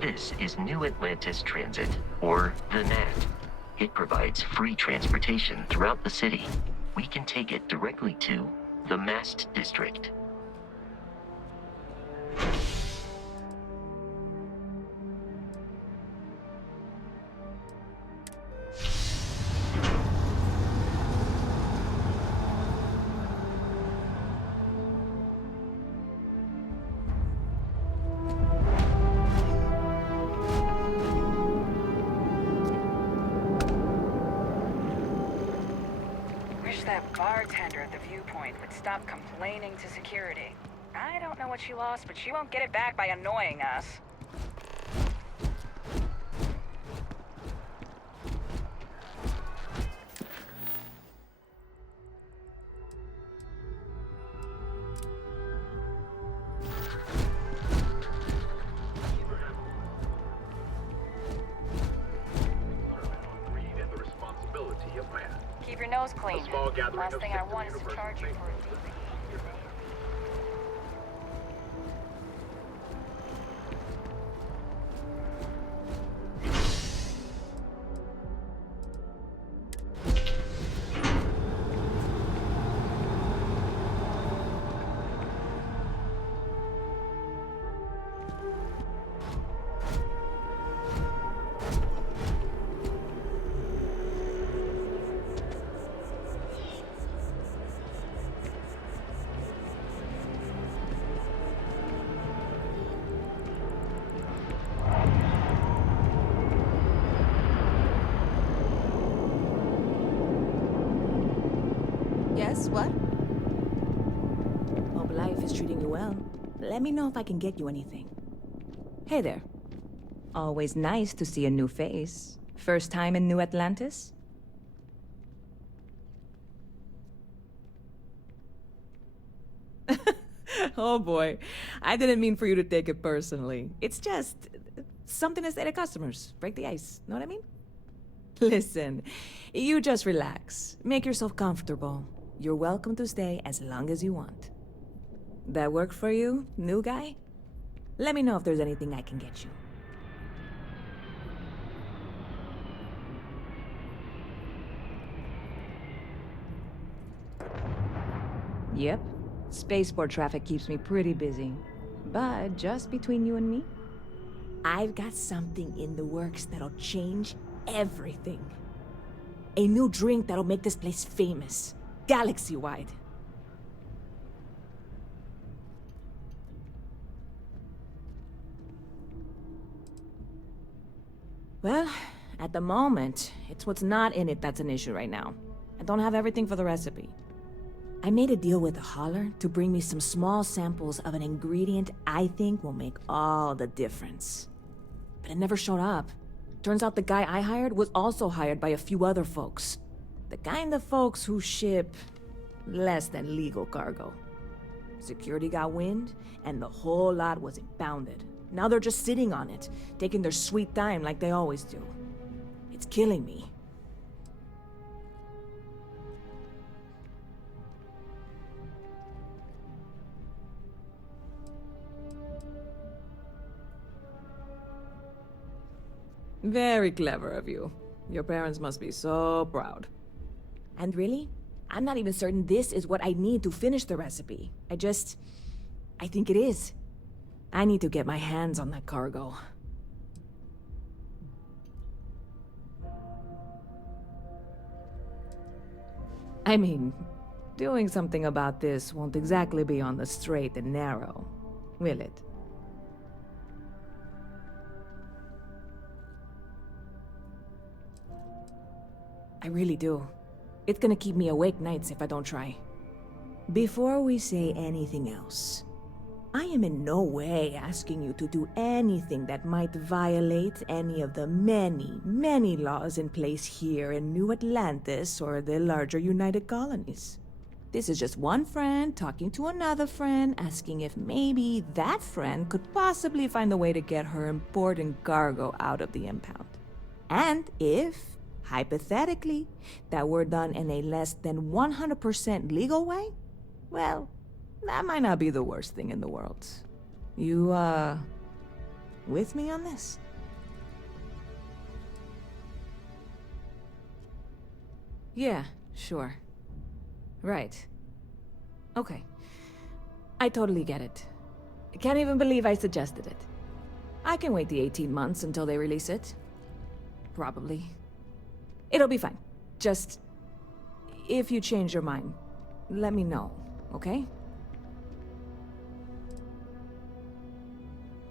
This is New Atlantis Transit, or the NAT. It provides free transportation throughout the city. We can take it directly to the Mast District. That bartender at the viewpoint would stop complaining to security. I don't know what she lost, but she won't get it back by annoying us. nose clean. Last thing I want is to charge you for a deep. Yes, what? Hope life is treating you well. Let me know if I can get you anything. Hey there. Always nice to see a new face. First time in New Atlantis? Oh boy. I didn't mean for you to take it personally. It's just something to say to customers. Break the ice. Know what I mean? Listen, you just relax. Make yourself comfortable. You're welcome to stay as long as you want. That work for you, new guy? Let me know if there's anything I can get you. Yep. Spaceport traffic keeps me pretty busy. But just between you and me, I've got something in the works that'll change everything. A new drink that'll make this place famous. Galaxy-wide. Well, at the moment, it's what's not in it that's an issue right now. I don't have everything for the recipe. I made a deal with a hauler to bring me some small samples of an ingredient I think will make all the difference. But it never showed up. Turns out the guy I hired was also hired by a few other folks. The kind of folks who ship less than legal cargo. Security got wind, and the whole lot was impounded. Now they're just sitting on it, taking their sweet time like they always do. It's killing me. Very clever of you. Your parents must be so proud. And really, I'm not even certain this is what I need to finish the recipe. I think it is. I need to get my hands on that cargo. I mean, doing something about this won't exactly be on the straight and narrow, will it? I really do. It's gonna keep me awake nights if I don't try. Before we say anything else, I am in no way asking you to do anything that might violate any of the many, many laws in place here in New Atlantis or the larger United Colonies. This is just one friend talking to another friend, asking if maybe that friend could possibly find a way to get her important cargo out of the impound. And if, hypothetically, that were done in a less than 100% legal way, well, that might not be the worst thing in the world. You, with me on this? Yeah, sure. Right. Okay. I totally get it. I can't even believe I suggested it. I can wait the 18 months until they release it. Probably. It'll be fine. Just, if you change your mind, let me know, okay?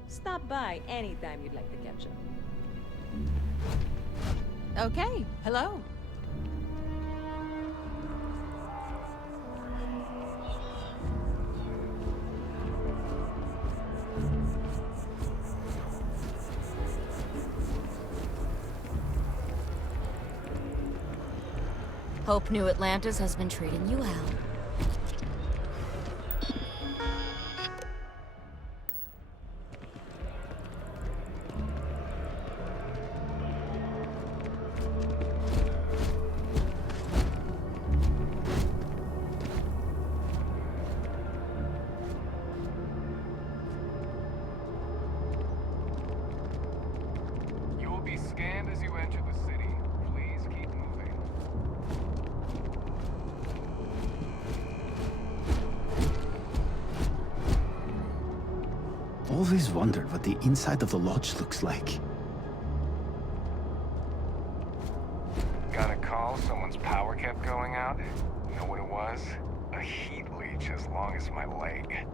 Stop by anytime you'd like to catch up. Okay, hello. Hope New Atlantis has been treating you well. Always wondered what the inside of the lodge looks like. Got a call, someone's power kept going out. You know what it was? A heat leech as long as my leg.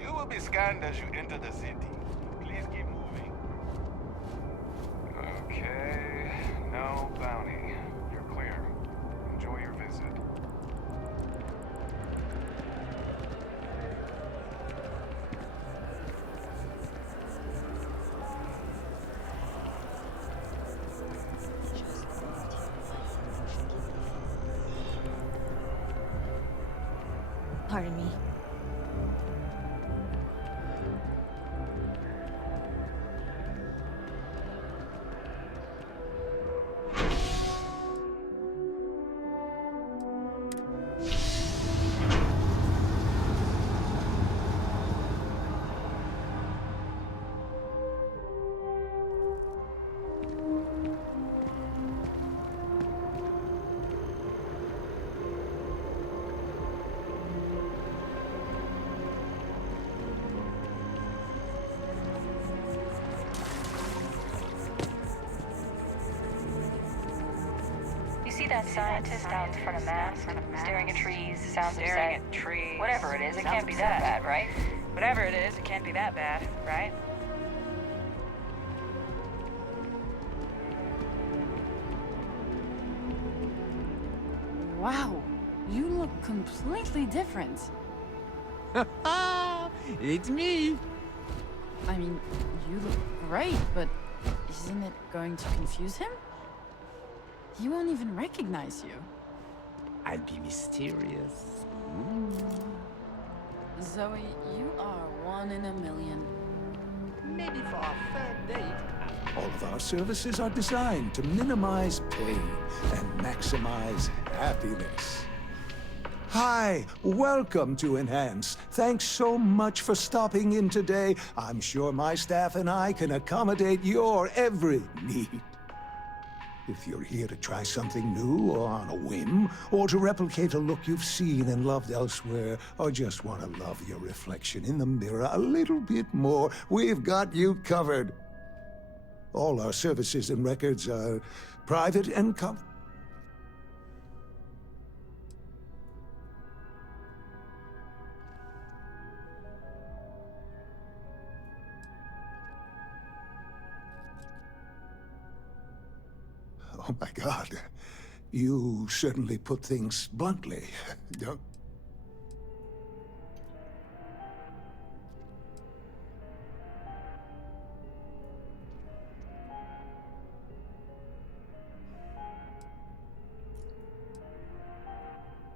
You will be scanned as you enter the city. Please keep moving. Okay, no bounty. You're clear. Enjoy your visit. Pardon me. You see that scientist out in front of mask, staring at trees, sounds Staring upset? at trees. Whatever it is, it Sounds can't be that upset. bad, right? Whatever it is, it can't be that bad, right? Wow, you look completely different. It's me! I mean, you look great, but isn't it going to confuse him? He won't even recognize you. I'll be mysterious. Zoe, you are one in a million. Maybe for our third date. All of our services are designed to minimize pain and maximize happiness. Hi, welcome to Enhance. Thanks so much for stopping in today. I'm sure my staff and I can accommodate your every need. If you're here to try something new or on a whim, or to replicate a look you've seen and loved elsewhere, or just want to love your reflection in the mirror a little bit more, we've got you covered. All our services and records are private and Oh my God. You certainly put things bluntly. Don't...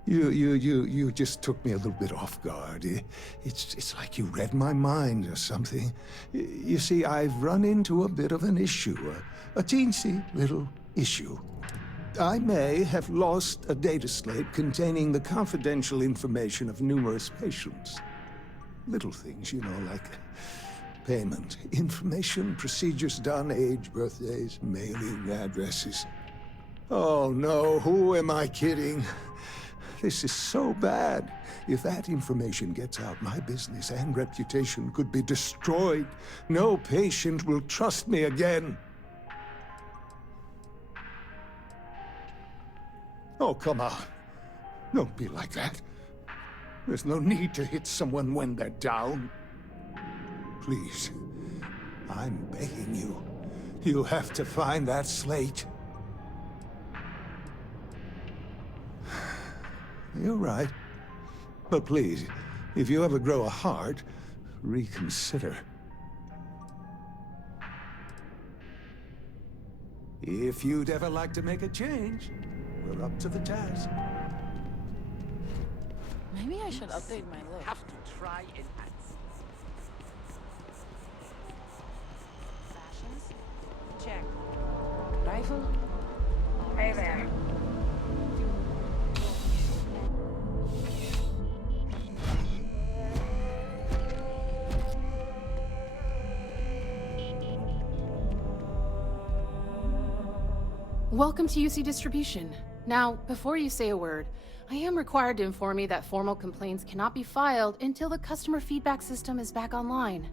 You just took me a little bit off guard. It's like you read my mind or something. You see, I've run into a bit of an issue, a teensy little issue. I may have lost a data slate containing the confidential information of numerous patients. Little things, you know, like payment, information, procedures done, age, birthdays, mailing addresses. Oh no, who am I kidding? This is so bad. If that information gets out, my business and reputation could be destroyed. No patient will trust me again. Oh, come on. Don't be like that. There's no need to hit someone when they're down. Please, I'm begging you. You have to find that slate. You're right. But please, if you ever grow a heart, reconsider. If you'd ever like to make a change, we're up to the task. Maybe I should update my look. Have to try and Fashions? Check. Right rifle? Hey there. Welcome to UC Distribution. Now, before you say a word, I am required to inform you that formal complaints cannot be filed until the customer feedback system is back online.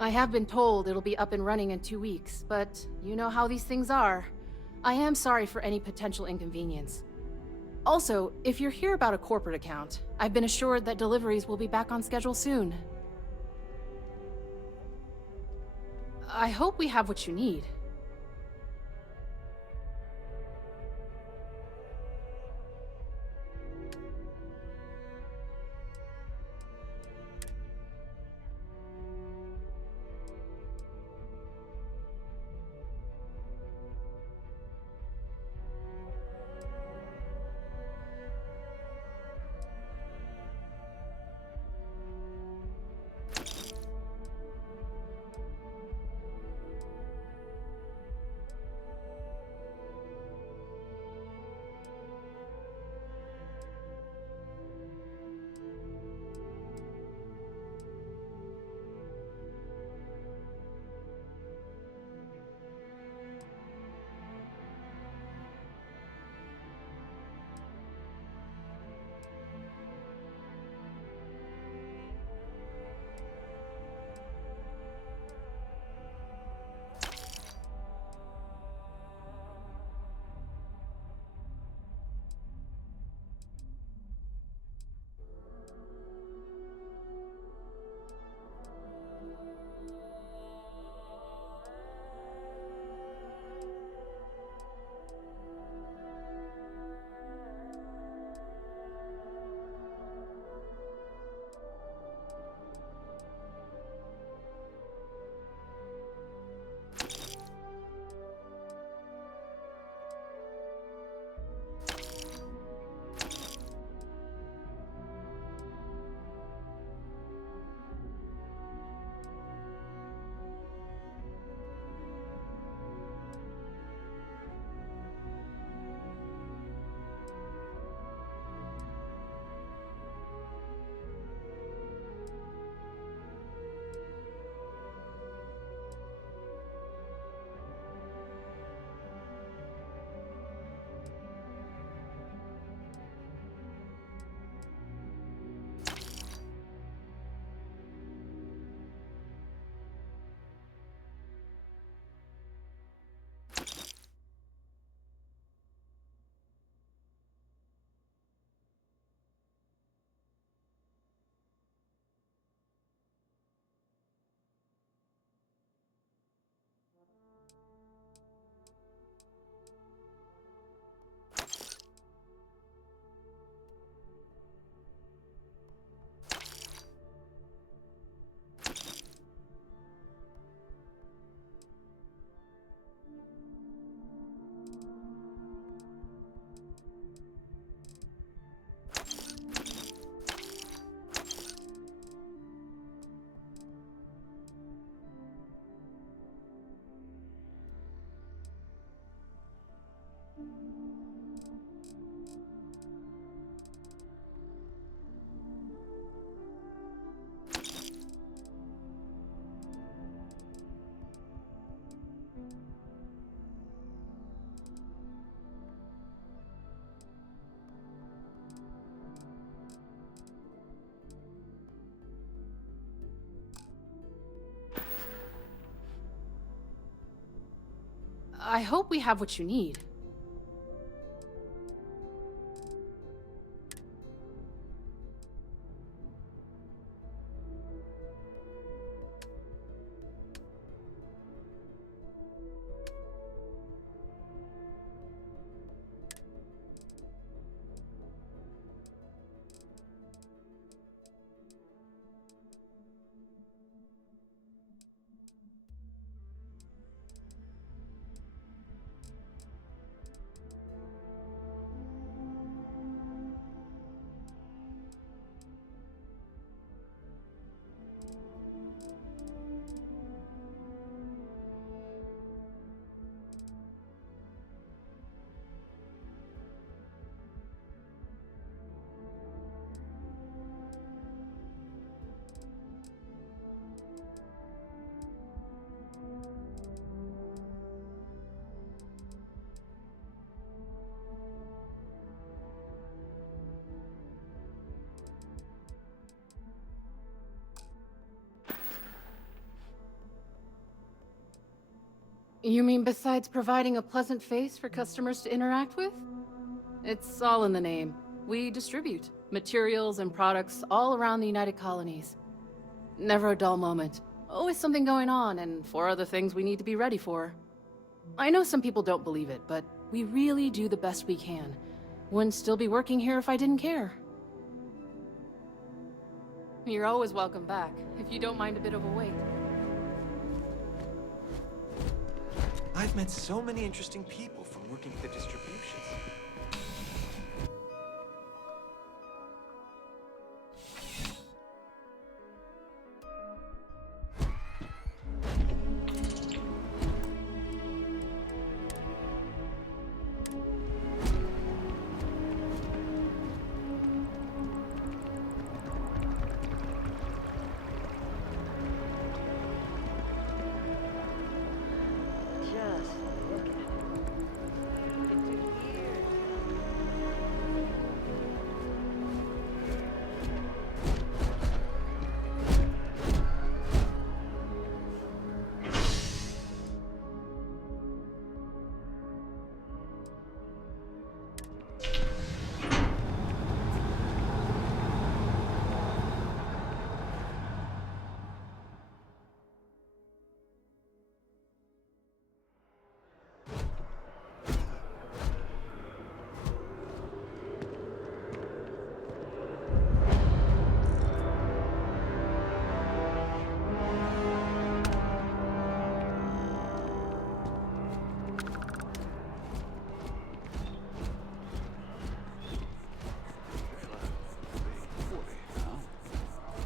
I have been told it'll be up and running in 2 weeks, but you know how these things are. I am sorry for any potential inconvenience. Also, if you're here about a corporate account, I've been assured that deliveries will be back on schedule soon. I hope we have what you need. I hope we have what you need. You mean besides providing a pleasant face for customers to interact with? It's all in the name. We distribute materials and products all around the United Colonies. Never a dull moment. Always something going on, and 4 other things we need to be ready for. I know some people don't believe it, but we really do the best we can. Wouldn't still be working here if I didn't care. You're always welcome back, if you don't mind a bit of a wait. I've met so many interesting people from working at the distributions. Just look at it. It took years.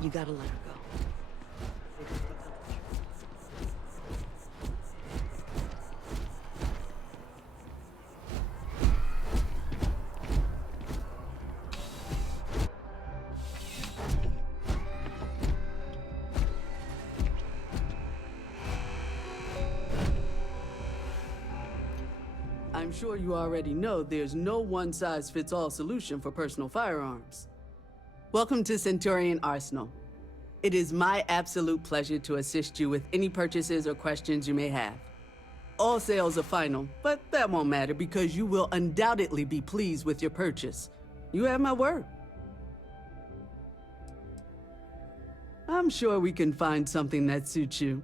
You gotta let her go. I'm sure you already know there's no one-size-fits-all solution for personal firearms. Welcome to Centurion Arsenal. It is my absolute pleasure to assist you with any purchases or questions you may have. All sales are final, but that won't matter because you will undoubtedly be pleased with your purchase. You have my word. I'm sure we can find something that suits you.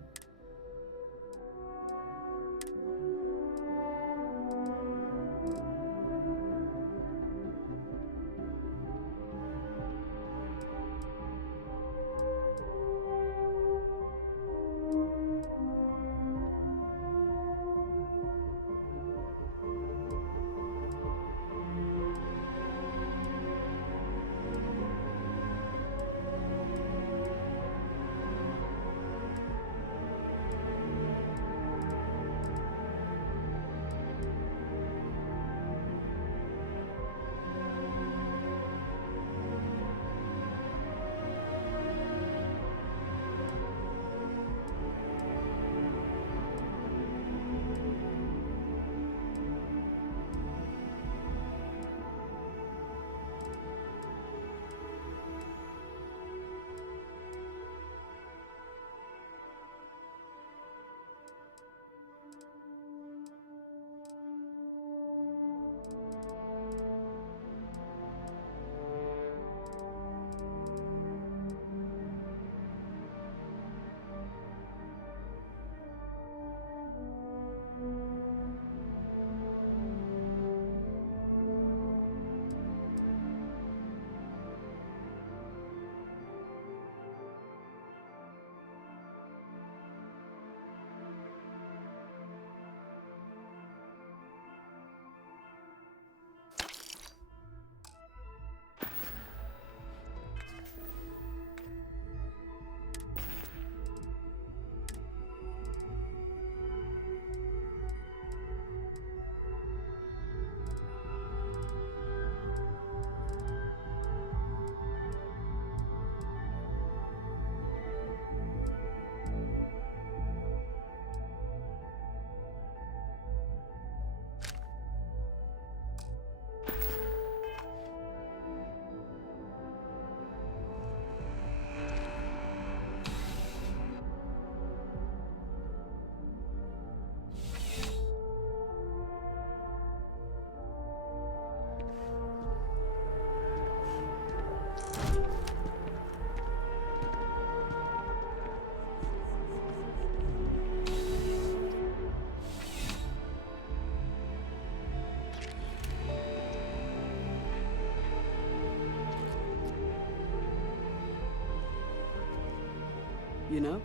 You know?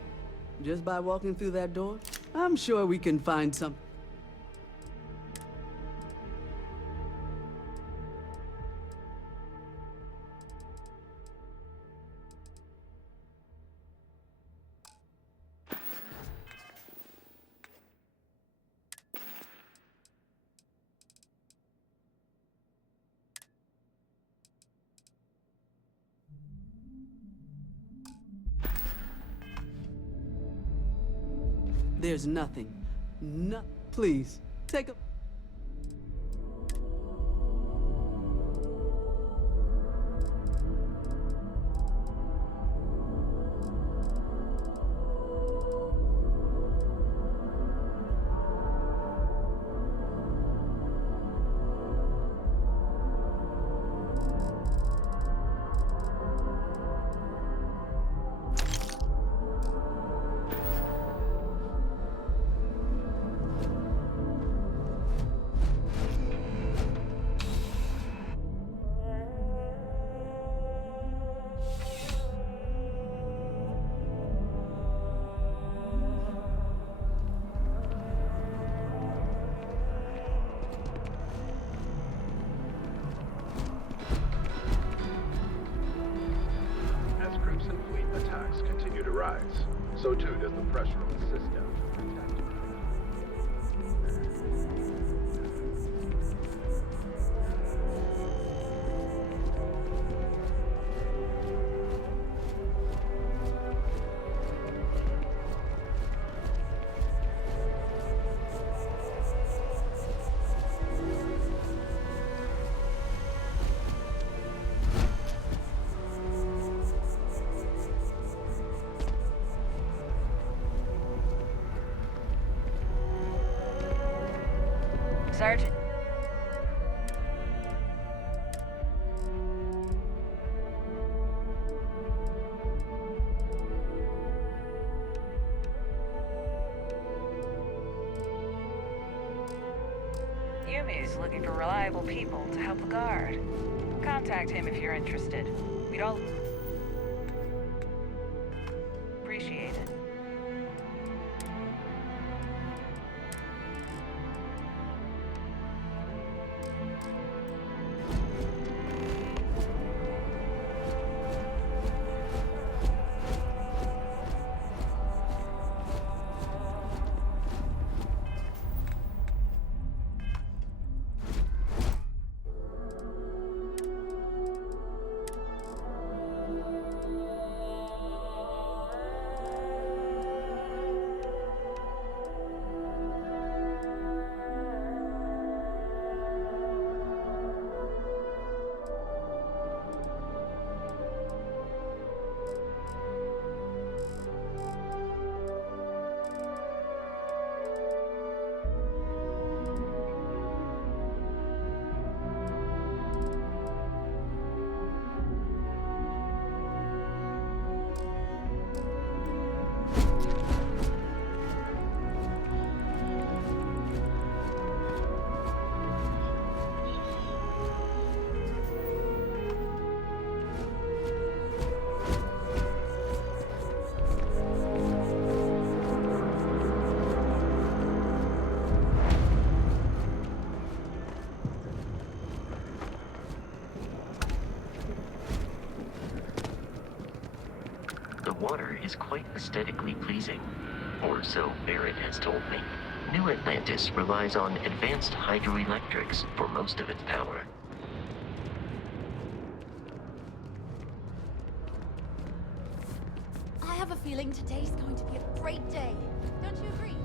Just by walking through that door, I'm sure we can find some. There's nothing. No. Please, take a. As Crimson Fleet attacks continue to rise, so too does the pressure on the system to protect. Sergeant. Yumi's looking for reliable people to help the guard. Contact him if you're interested. We'd all appreciate it. The water is quite aesthetically pleasing, or so Barrett has told me. New Atlantis relies on advanced hydroelectrics for most of its power. I have a feeling today's going to be a great day. Don't you agree?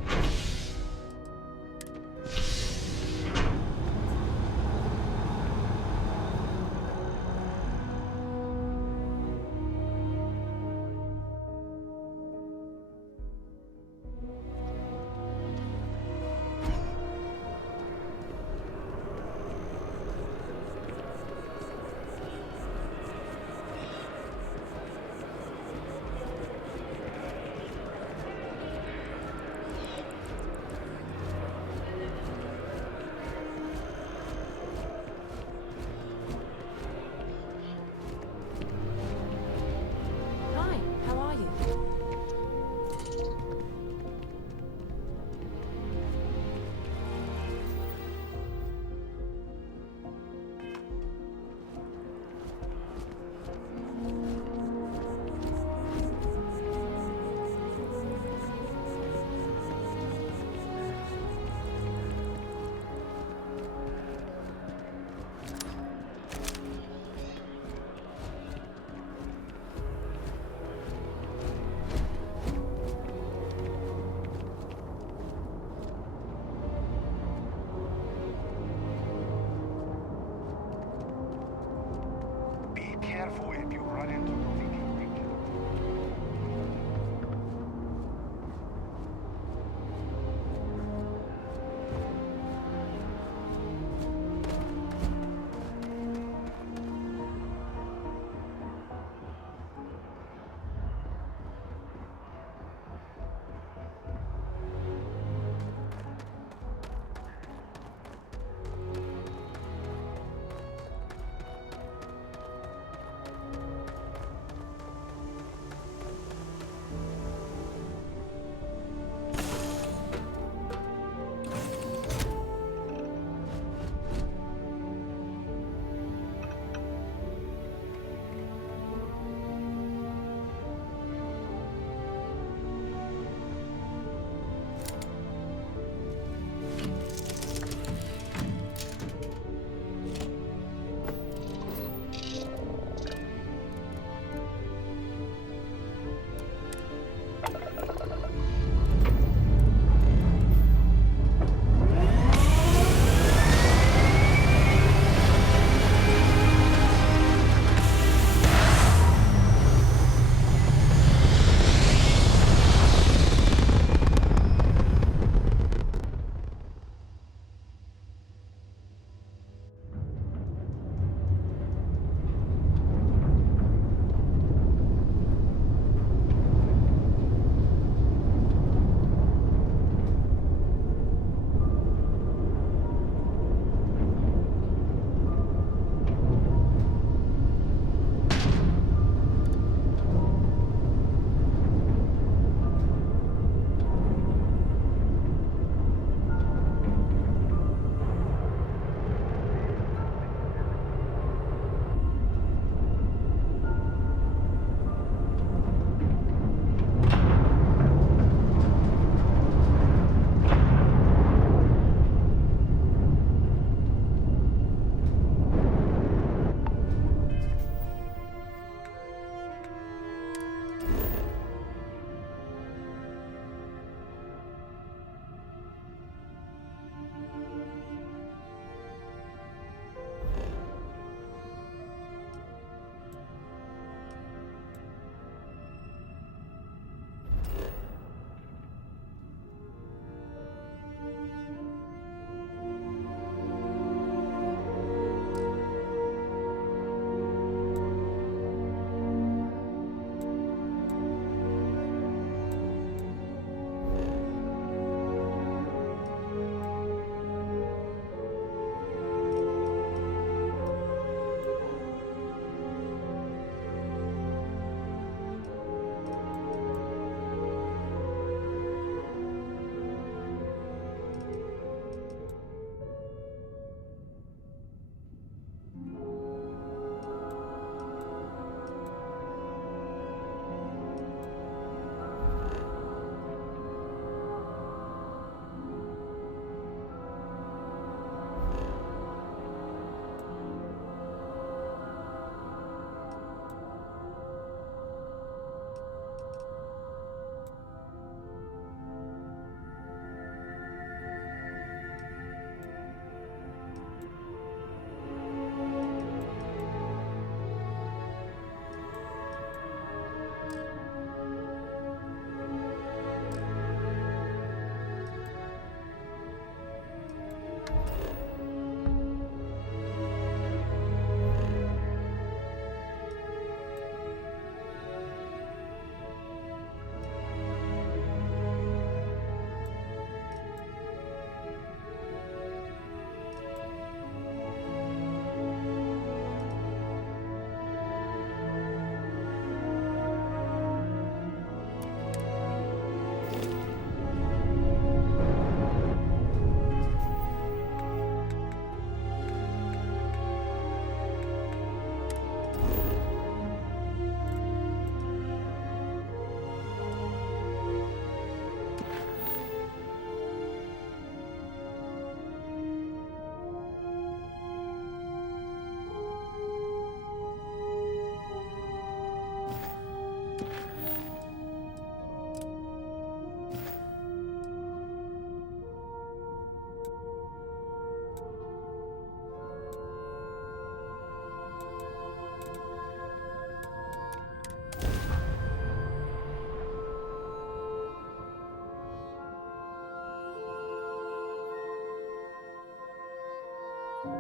The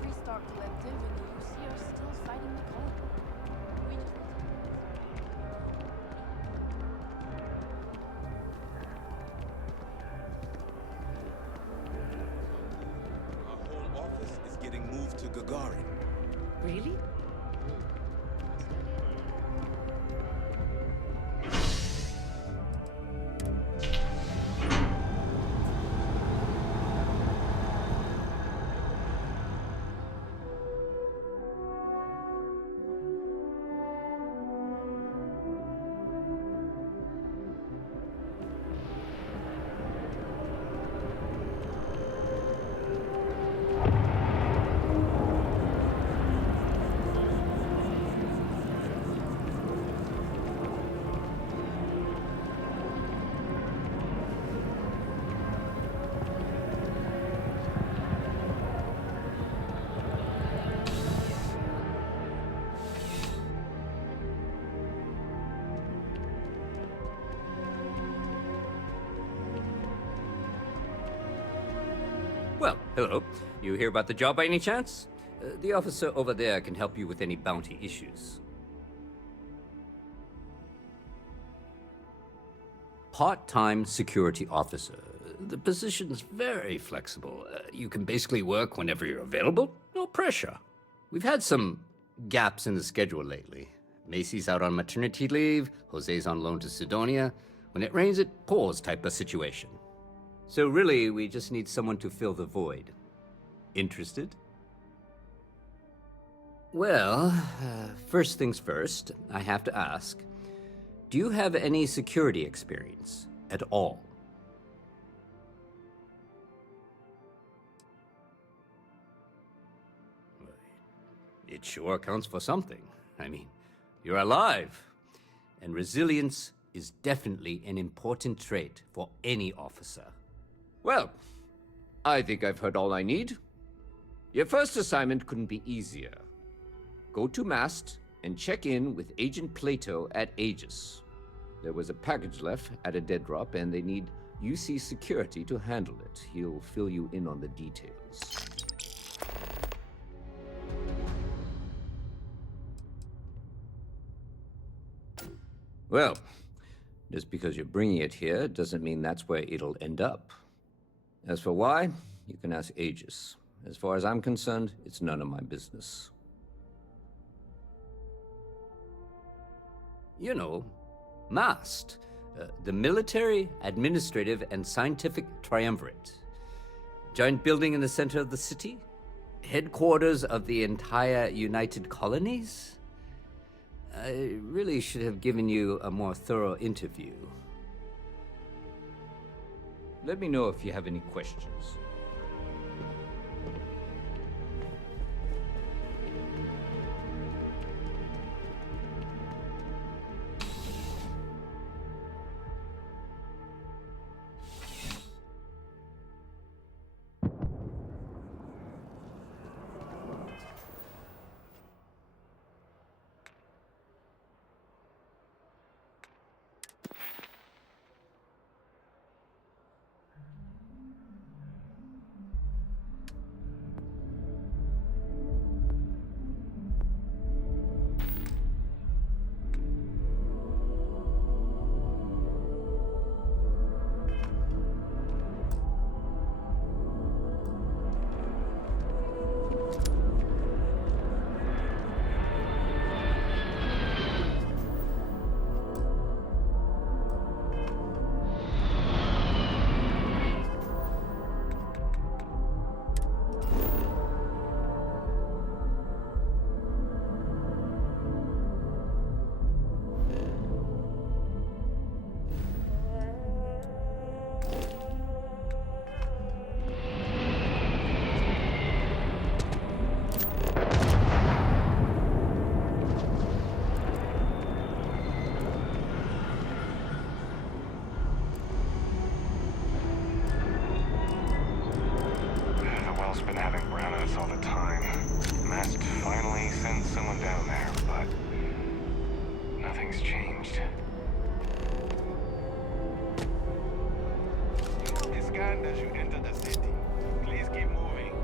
Free Star Collective and the UC are still fighting the colony. We just Our whole office is getting moved to Gagarin. Really? Well, hello. You hear about the job by any chance? The officer over there can help you with any bounty issues. Part-time security officer. The position's very flexible. You can basically work whenever you're available. No pressure. We've had some gaps in the schedule lately. Macy's out on maternity leave, Jose's on loan to Sidonia. When it rains, it pours type of situation. So really, we just need someone to fill the void. Interested? Well, first things first, I have to ask, do you have any security experience at all? It sure counts for something. I mean, you're alive. And resilience is definitely an important trait for any officer. Well, I think I've heard all I need. Your first assignment couldn't be easier. Go to Mast and check in with Agent Plato at Aegis. There was a package left at a dead drop, and they need UC security to handle it. He'll fill you in on the details. Well, just because you're bringing it here doesn't mean that's where it'll end up. As for why, you can ask Aegis. As far as I'm concerned, it's none of my business. You know, MAST, the Military, Administrative, and Scientific Triumvirate. Giant building in the center of the city? Headquarters of the entire United Colonies? I really should have given you a more thorough interview. Let me know if you have any questions. brownouts all the time. Mast finally sent someone down there, but nothing's changed. You will be scanned as you enter the city. Please keep moving.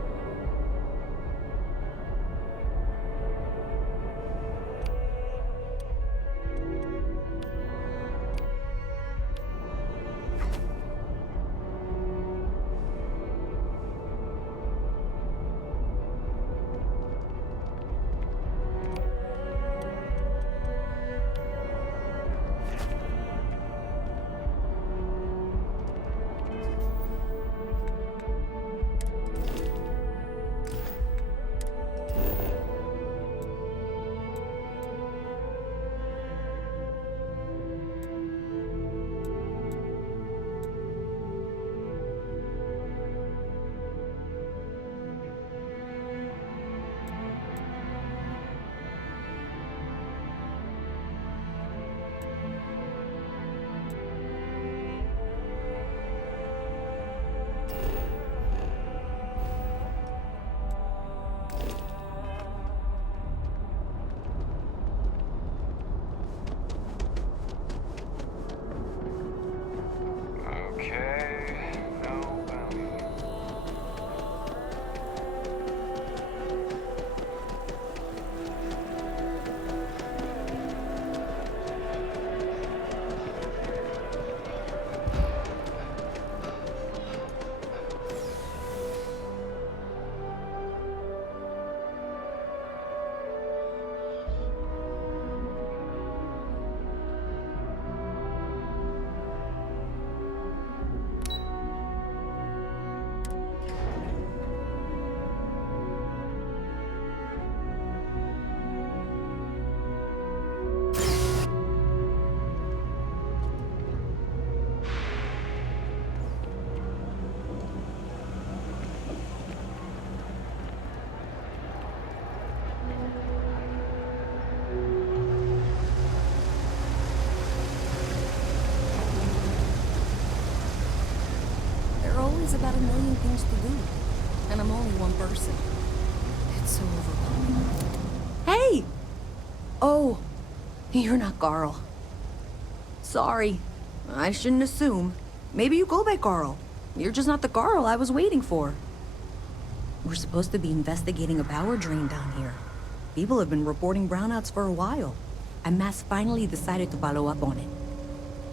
Always about a million things to do, and I'm only one person. It's so overwhelming. Hey! Oh, you're not Carl. Sorry, I shouldn't assume. Maybe you go by Carl. You're just not the Carl I was waiting for. We're supposed to be investigating a power drain down here. People have been reporting brownouts for a while, and Mass finally decided to follow up on it.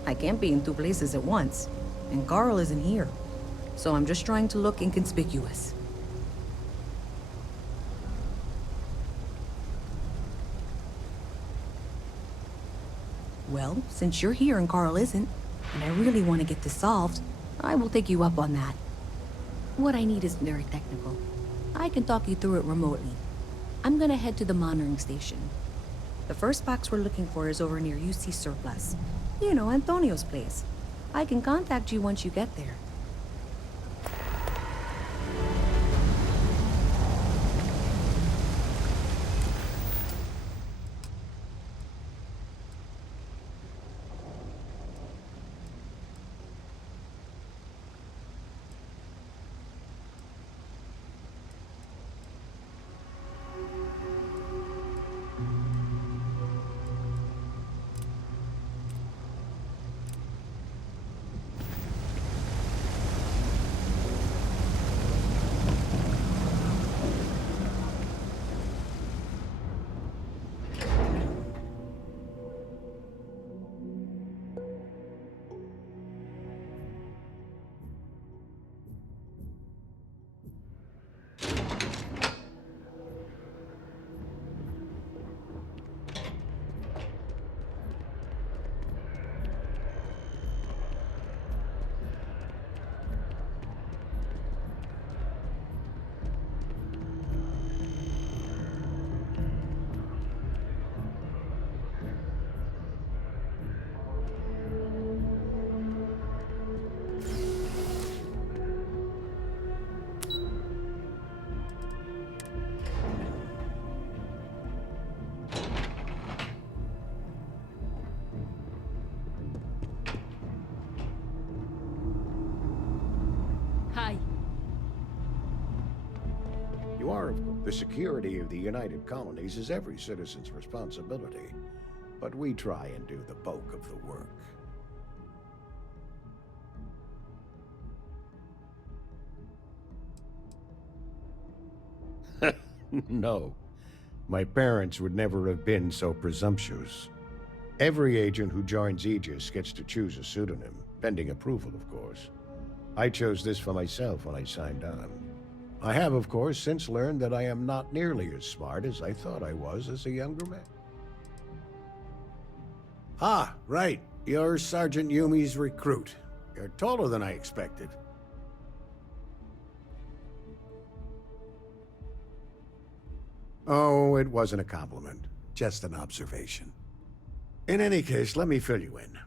I can't be in two places at once, and Carl isn't here. So I'm just trying to look inconspicuous. Well, since you're here and Carl isn't, and I really want to get this solved, I will take you up on that. What I need isn't very technical. I can talk you through it remotely. I'm gonna head to the monitoring station. The first box we're looking for is over near UC Surplus. You know, Antonio's place. I can contact you once you get there. You are, of course. The security of the United Colonies is every citizen's responsibility, but we try and do the bulk of the work. No. My parents would never have been so presumptuous. Every agent who joins Aegis gets to choose a pseudonym, pending approval, of course. I chose this for myself when I signed on. I have, of course, since learned that I am not nearly as smart as I thought I was as a younger man. Ah, right. You're Sergeant Yumi's recruit. You're taller than I expected. Oh, it wasn't a compliment. Just an observation. In any case, let me fill you in.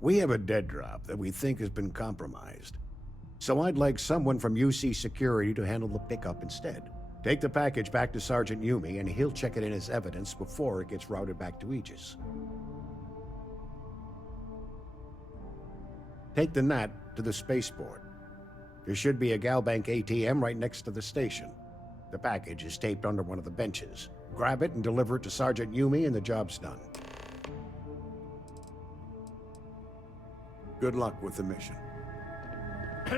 We have a dead drop that we think has been compromised. So I'd like someone from UC Security to handle the pickup instead. Take the package back to Sergeant Yumi, and he'll check it in as evidence before it gets routed back to Aegis. Take the NAT to the spaceport. There should be a Galbank ATM right next to the station. The package is taped under one of the benches. Grab it and deliver it to Sergeant Yumi, and the job's done. Good luck with the mission. I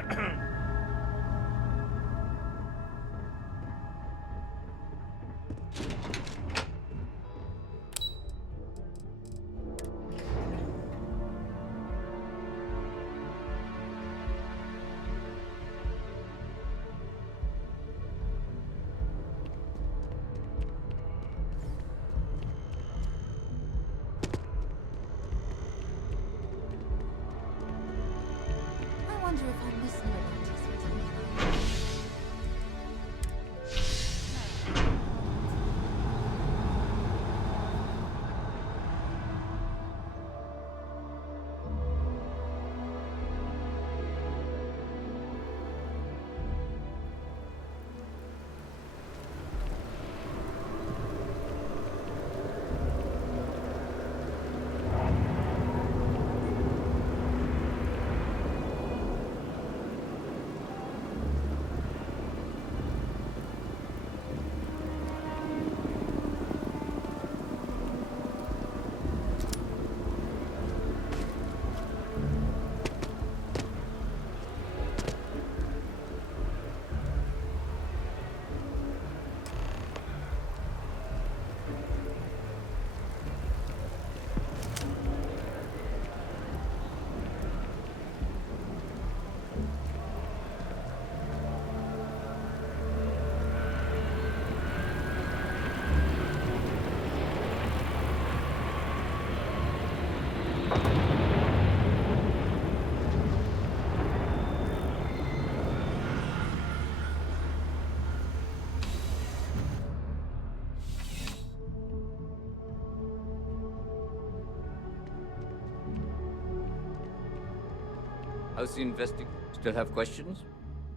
wonder if I'll miss you about this. How's the Still have questions?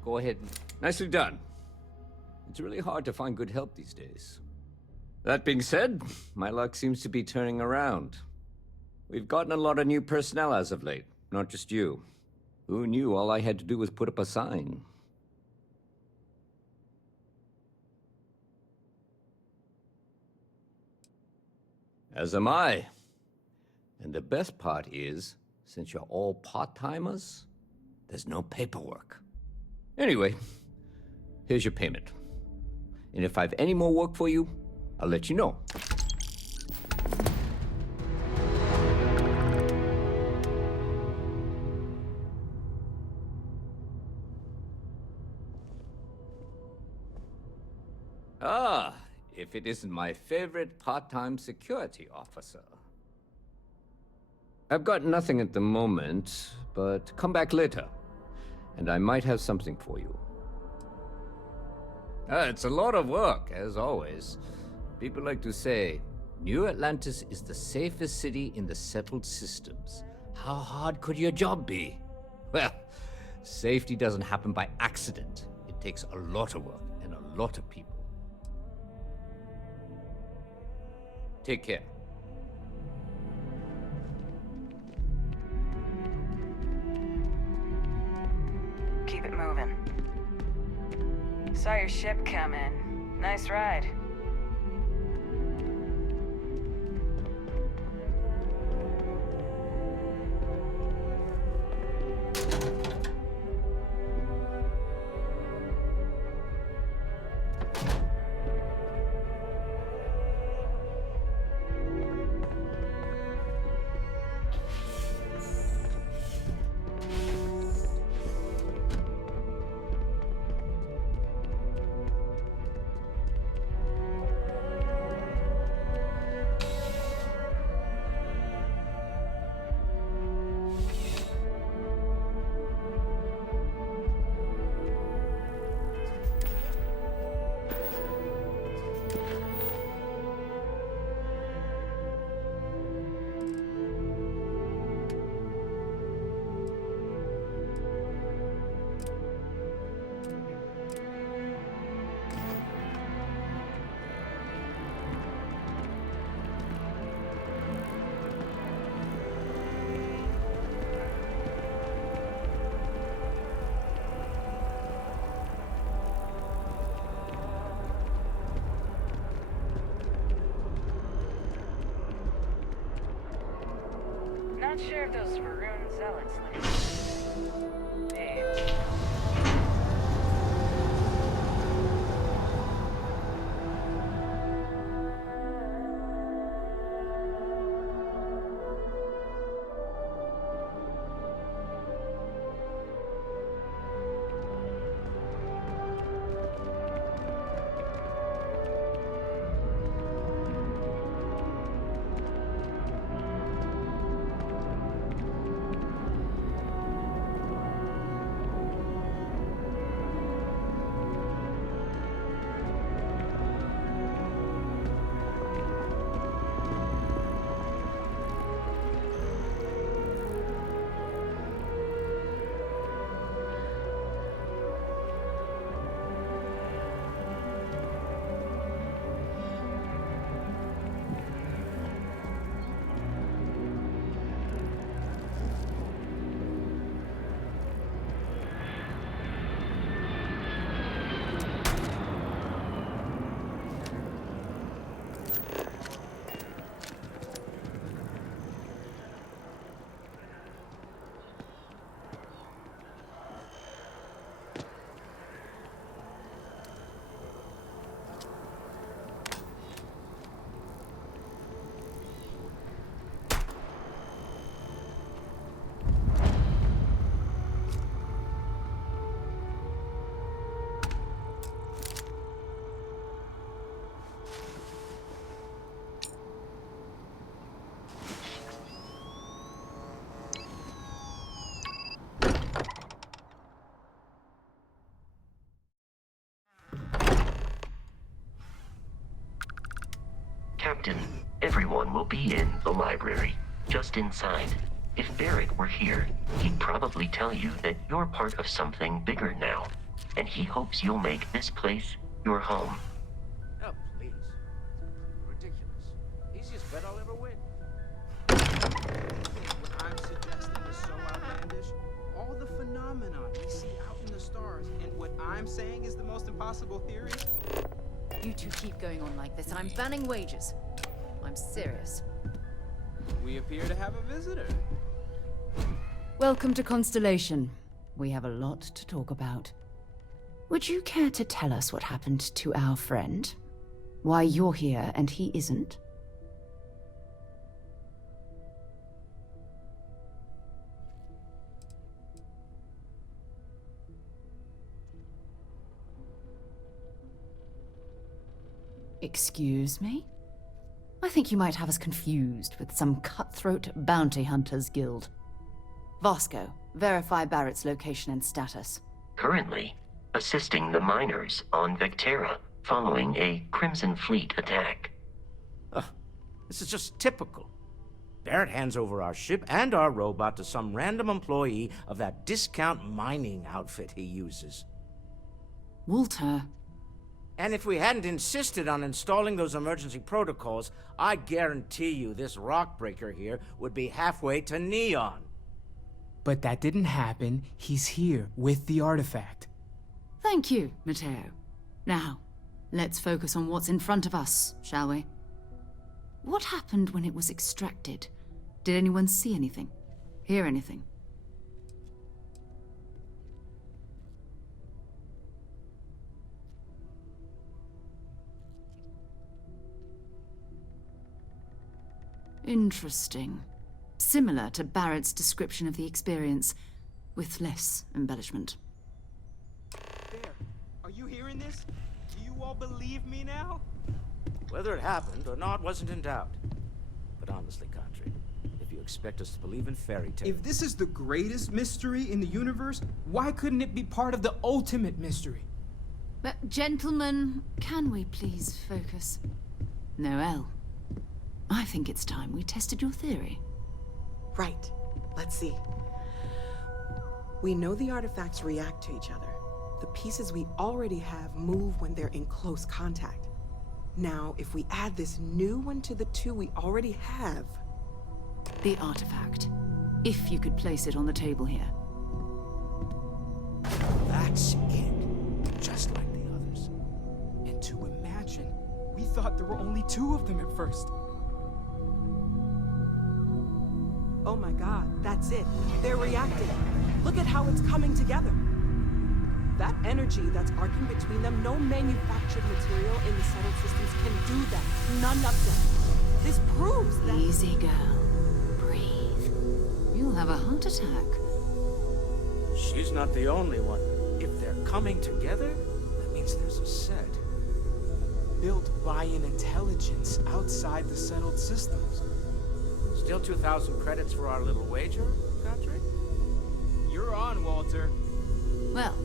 Go ahead. Nicely done. It's really hard to find good help these days. That being said, my luck seems to be turning around. We've gotten a lot of new personnel as of late, not just you. Who knew all I had to do was put up a sign? As am I. And the best part is, since you're all part-timers, there's no paperwork. Anyway, here's your payment. And if I have any more work for you, I'll let you know. Ah, if it isn't my favorite part-time security officer. I've got nothing at the moment, but come back later, and I might have something for you. It's a lot of work, as always. People like to say, New Atlantis is the safest city in the settled systems. How hard could your job be? Well, safety doesn't happen by accident. It takes a lot of work and a lot of people. Take care. Keep it moving. Saw your ship come in. Nice ride. Not sure if those Varun zealots like. Hey. Captain, everyone will be in the library, just inside. If Barrett were here, he'd probably tell you that you're part of something bigger now, and he hopes you'll make this place your home. Oh, please. Ridiculous. Easiest bet I'll ever win. What I'm suggesting is so outlandish. All the phenomena we see out in the stars, and what I'm saying is the most impossible theory. You two keep going on like this. I'm banning wages. I'm serious. We appear to have a visitor. Welcome to Constellation. We have a lot to talk about. Would you care to tell us what happened to our friend? Why you're here and he isn't? Excuse me? I think you might have us confused with some cutthroat bounty hunters guild. Vasco, verify Barrett's location and status. Currently, assisting the miners on Vectera following a Crimson Fleet attack. This is just typical. Barrett hands over our ship and our robot to some random employee of that discount mining outfit he uses. Walter. And if we hadn't insisted on installing those emergency protocols, I guarantee you this rock breaker here would be halfway to Neon. But that didn't happen. He's here with the artifact. Thank you, Matteo. Now, Let's focus on what's in front of us, shall we? What happened when it was extracted? Did anyone see anything? Hear anything? Interesting. Similar to Barrett's description of the experience, with less embellishment. There. Are you hearing this? Do you all believe me now? Whether it happened or not wasn't in doubt. But honestly, Country, if you expect us to believe in fairy tales... If this is the greatest mystery in the universe, why couldn't it be part of the ultimate mystery? But, gentlemen, can we please focus? Noelle, I think it's time we tested your theory. Right. Let's see. We know the artifacts react to each other. The pieces we already have move when they're in close contact. Now, if we add this new one to the two we already have... The artifact. If you could place it on the table here. That's it. Just like the others. And to imagine, we thought there were only 2 of them at first. Oh my god, that's it. They're reacting. Look at how it's coming together. That energy that's arcing between them, no manufactured material in the settled systems can do that. None of them. This proves that... Easy, girl. Breathe. You'll have a heart attack. She's not the only one. If they're coming together, that means there's a set. Built by an intelligence outside the settled systems. Still 2,000 credits for our little wager, Country? You're on, Walter. Well,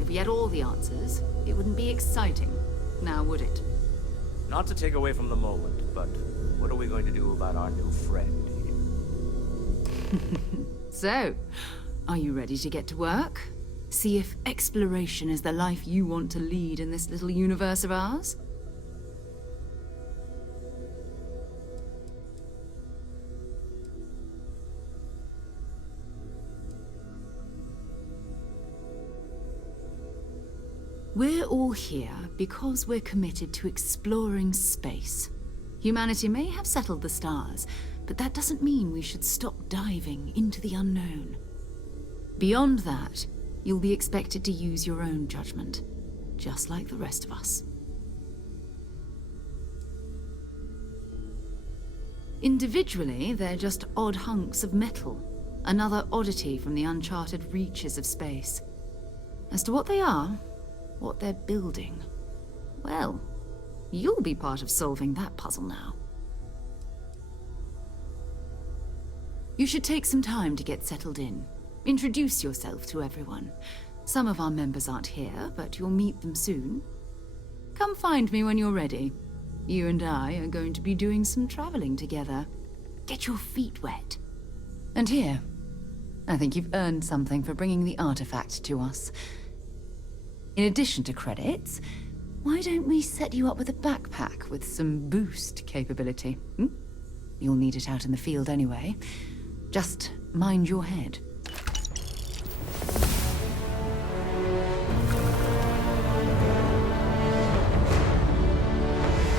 if we had all the answers, it wouldn't be exciting, now would it? Not to take away from the moment, but what are we going to do about our new friend here? So, are you ready to get to work? See if exploration is the life you want to lead in this little universe of ours? We're all here because we're committed to exploring space. Humanity may have settled the stars, but that doesn't mean we should stop diving into the unknown. Beyond that, you'll be expected to use your own judgment, just like the rest of us. Individually, they're just odd hunks of metal, another oddity from the uncharted reaches of space. As to what they are, what they're building, well, you'll be part of solving that puzzle now. You should take some time to get settled in. Introduce yourself to everyone. Some of our members aren't here, but you'll meet them soon. Come find me when you're ready. You and I are going to be doing some traveling together. Get your feet wet. And here, I think you've earned something for bringing the artifact to us. In addition to credits, why don't we set you up with a backpack with some boost capability? You'll need it out in the field anyway. Just mind your head.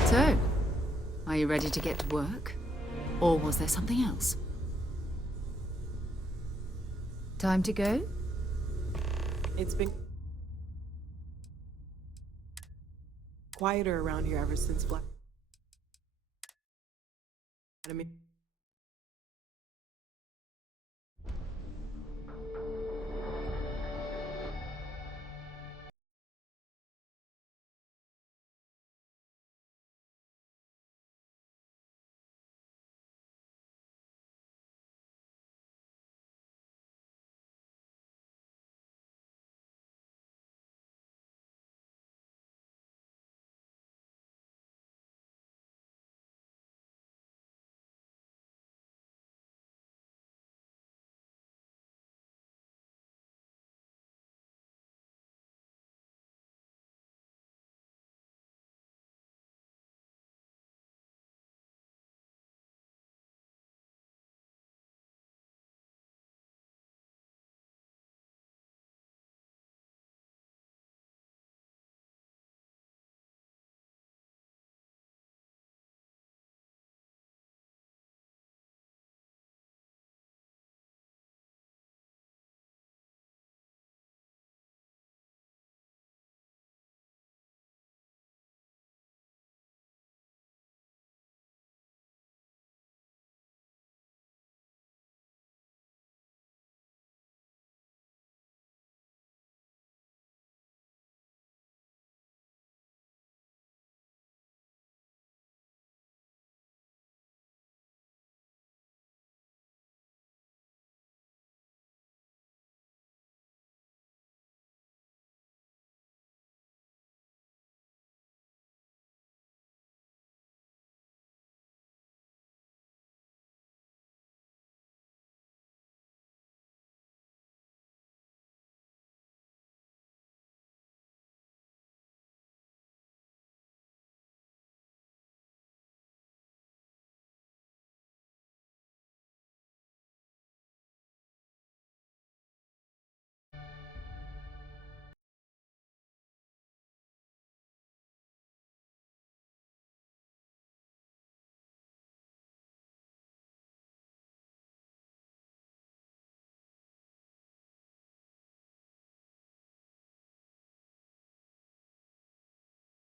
So, are you ready to get to work? Or was there something else? Time to go? It's been quieter around here ever since Black...